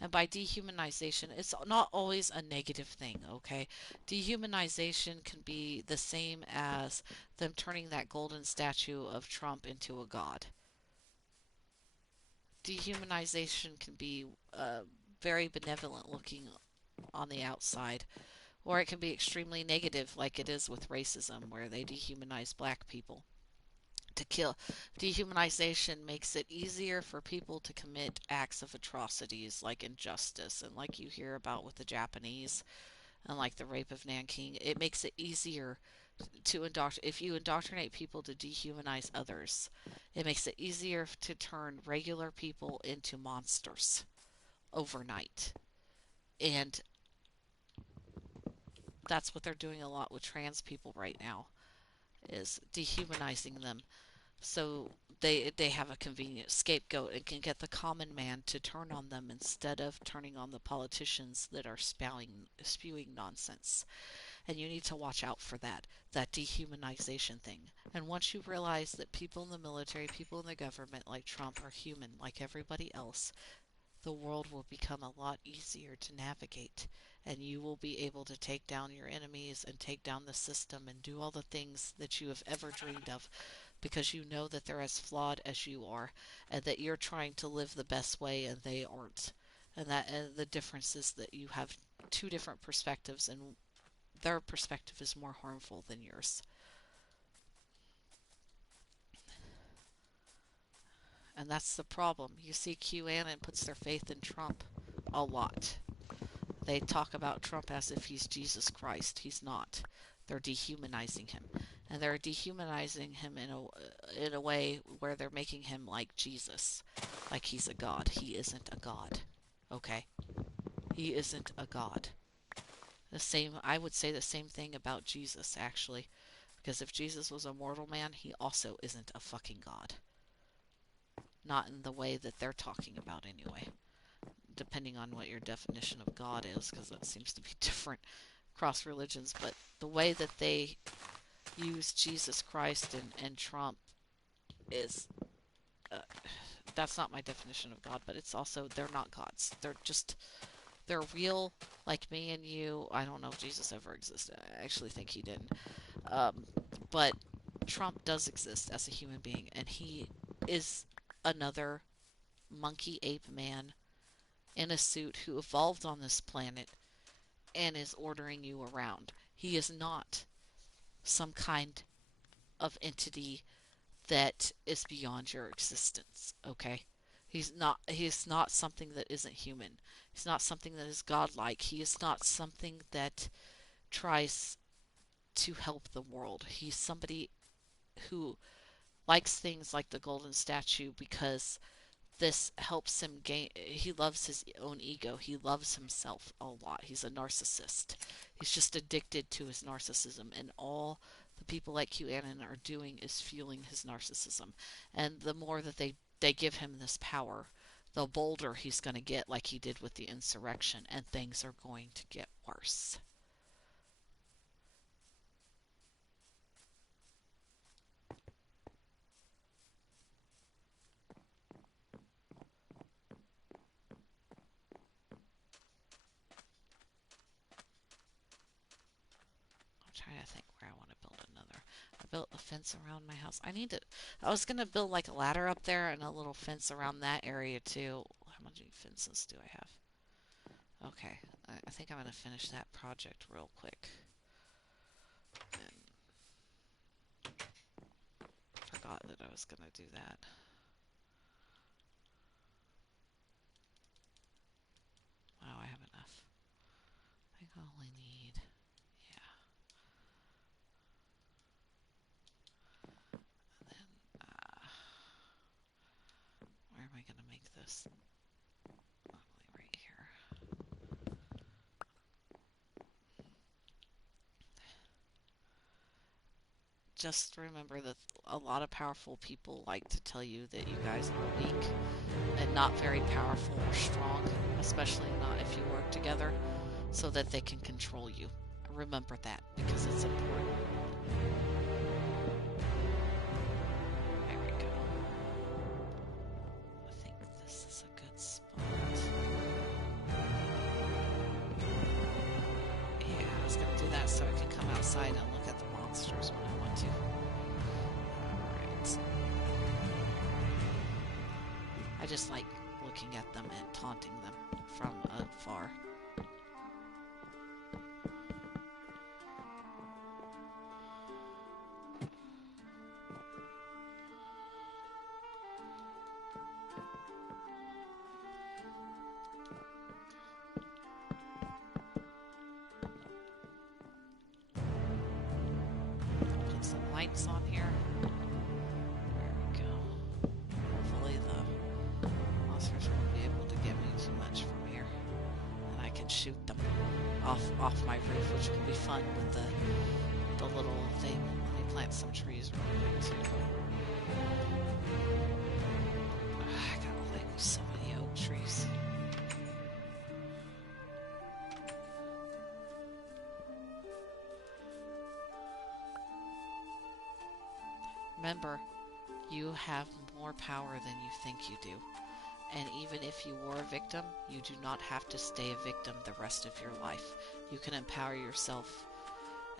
And by dehumanization, it's not always a negative thing, okay? Dehumanization can be the same as them turning that golden statue of Trump into a god. Dehumanization can be very benevolent looking on the outside, or it can be extremely negative, like it is with racism, where they dehumanize black people. To kill. Dehumanization makes it easier for people to commit acts of atrocities like injustice, and like you hear about with the Japanese and like the rape of Nanking. It makes it easier to if you indoctrinate people to dehumanize others. It makes it easier to turn regular people into monsters overnight. And that's what they're doing a lot with trans people right now, is dehumanizing them, so they have a convenient scapegoat and can get the common man to turn on them instead of turning on the politicians that are spewing nonsense. And you need to watch out for that dehumanization thing. And once you realize that people in the military, people in the government like Trump are human like everybody else, the world will become a lot easier to navigate, and you will be able to take down your enemies and take down the system and do all the things that you have ever dreamed of, because you know that they're as flawed as you are, and that you're trying to live the best way and they aren't. And the difference is that you have two different perspectives, and their perspective is more harmful than yours. And that's the problem. You see, QAnon puts their faith in Trump a lot. They talk about Trump as if he's Jesus Christ. He's not. They're dehumanizing him. And they're dehumanizing him in a way where they're making him like Jesus. Like he's a god. He isn't a god. Okay? He isn't a god. I would say the same thing about Jesus, actually. Because if Jesus was a mortal man, he also isn't a fucking god. Not in the way that they're talking about, anyway. Depending on what your definition of God is, because that seems to be different across religions. But the way that they use Jesus Christ and Trump is uh, that's not my definition of God. But it's also, they're not gods. They're real, like me and you. I don't know if Jesus ever existed. I actually think he didn't. Um, but Trump does exist as a human being, and he is another monkey ape man in a suit who evolved on this planet and is ordering you around. He is not some kind of entity that is beyond your existence, okay? He's not something that isn't human. He's not something that is godlike. He is not something that tries to help the world. He's somebody who likes things like the golden statue because this helps him gain. He loves his own ego. He loves himself a lot. He's a narcissist. He's just addicted to his narcissism, and all the people like QAnon are doing is fueling his narcissism. And the more that they give him this power, the bolder he's going to get, like he did with the insurrection, and things are going to get worse. I'm trying to think where I want to build another. I built a fence around my house. I was gonna build like a ladder up there and a little fence around that area too. How many fences do I have? Okay, I think I'm gonna finish that project real quick. And forgot that I was gonna do that. Wow, I have enough. I think I only need, yeah. And then, where am I gonna make this? Probably right here. Just remember that a lot of powerful people like to tell you that you guys are weak and not very powerful or strong, especially not if you work together, so that they can control you. Remember that because it's important. There we go. I think this is a good spot. Yeah, I was going to do that so I can come outside and look at the monsters when I want to. Alright. I just like looking at them and taunting them from afar. Put some lights on here. There we go. Hopefully the monsters won't be able to get me too much from here. And I can shoot them off my roof, which will be fun with the little thing. Let me plant some trees real quick too. I got like so many oak trees. Remember, you have more power than you think you do. And even if you were a victim, you do not have to stay a victim the rest of your life. You can empower yourself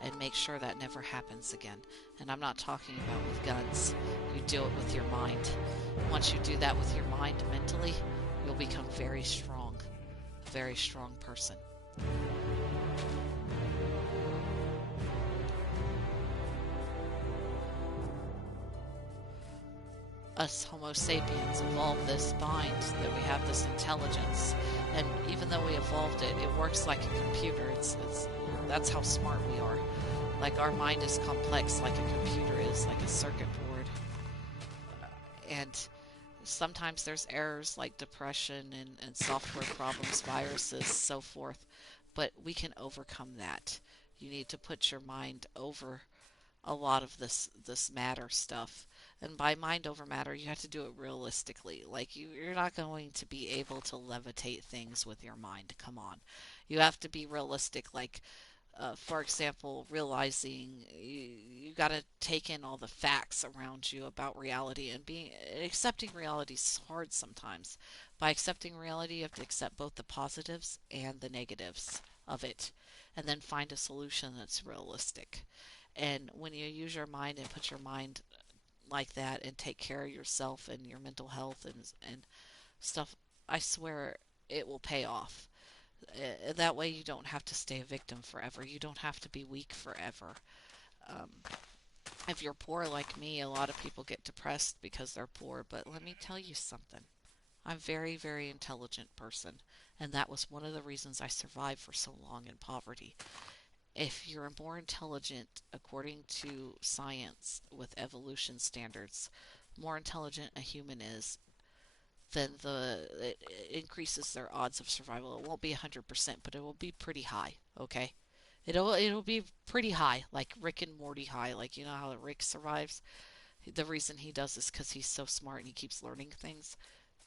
and make sure that never happens again. And I'm not talking about with guns. You do it with your mind. Once you do that with your mind mentally, you'll become very strong. A very strong person. Us Homo sapiens evolved this mind, that we have this intelligence, and even though we evolved it, it works like a computer. That's how smart we are. Like our mind is complex, like a computer is, like a circuit board. And sometimes there's errors like depression and software problems, viruses, so forth. But we can overcome that. You need to put your mind over a lot of this matter stuff. And by mind over matter, you have to do it realistically. Like you're not going to be able to levitate things with your mind. Come on, you have to be realistic. Like for example, realizing you got to take in all the facts around you about reality, and being accepting reality is hard sometimes. By accepting reality, you have to accept both the positives and the negatives of it, and then find a solution that's realistic. And when you use your mind and put your mind like that and take care of yourself and your mental health and stuff, I swear it will pay off. That way you don't have to stay a victim forever. You don't have to be weak forever. If you're poor like me, a lot of people get depressed because they're poor. But let me tell you something. I'm a very, very intelligent person, and that was one of the reasons I survived for so long in poverty. If you're more intelligent, according to science with evolution standards, more intelligent a human is, then it increases their odds of survival. It won't be 100%, but it will be pretty high, okay? It'll be pretty high, like Rick and Morty high, like you know how Rick survives? The reason he does is cuz he's so smart and he keeps learning things.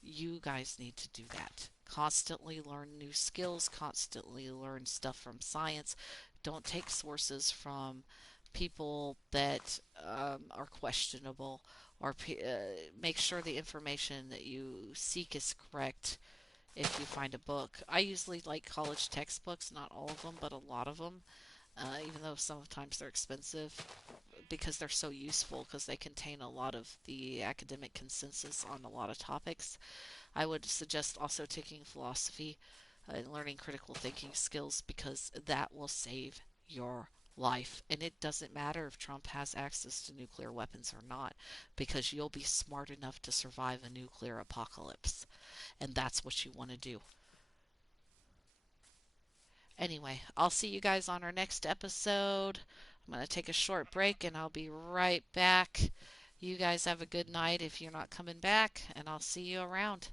You guys need to do that. Constantly learn new skills, constantly learn stuff from science. Don't take sources from people that are questionable, or make sure the information that you seek is correct. If you find a book, I usually like college textbooks, not all of them, but a lot of them, even though sometimes they're expensive because they're so useful because they contain a lot of the academic consensus on a lot of topics. I would suggest also taking philosophy and learning critical thinking skills because that will save your life. And it doesn't matter if Trump has access to nuclear weapons or not, because you'll be smart enough to survive a nuclear apocalypse. And that's what you want to do. Anyway, I'll see you guys on our next episode. I'm going to take a short break and I'll be right back. You guys have a good night if you're not coming back, and I'll see you around.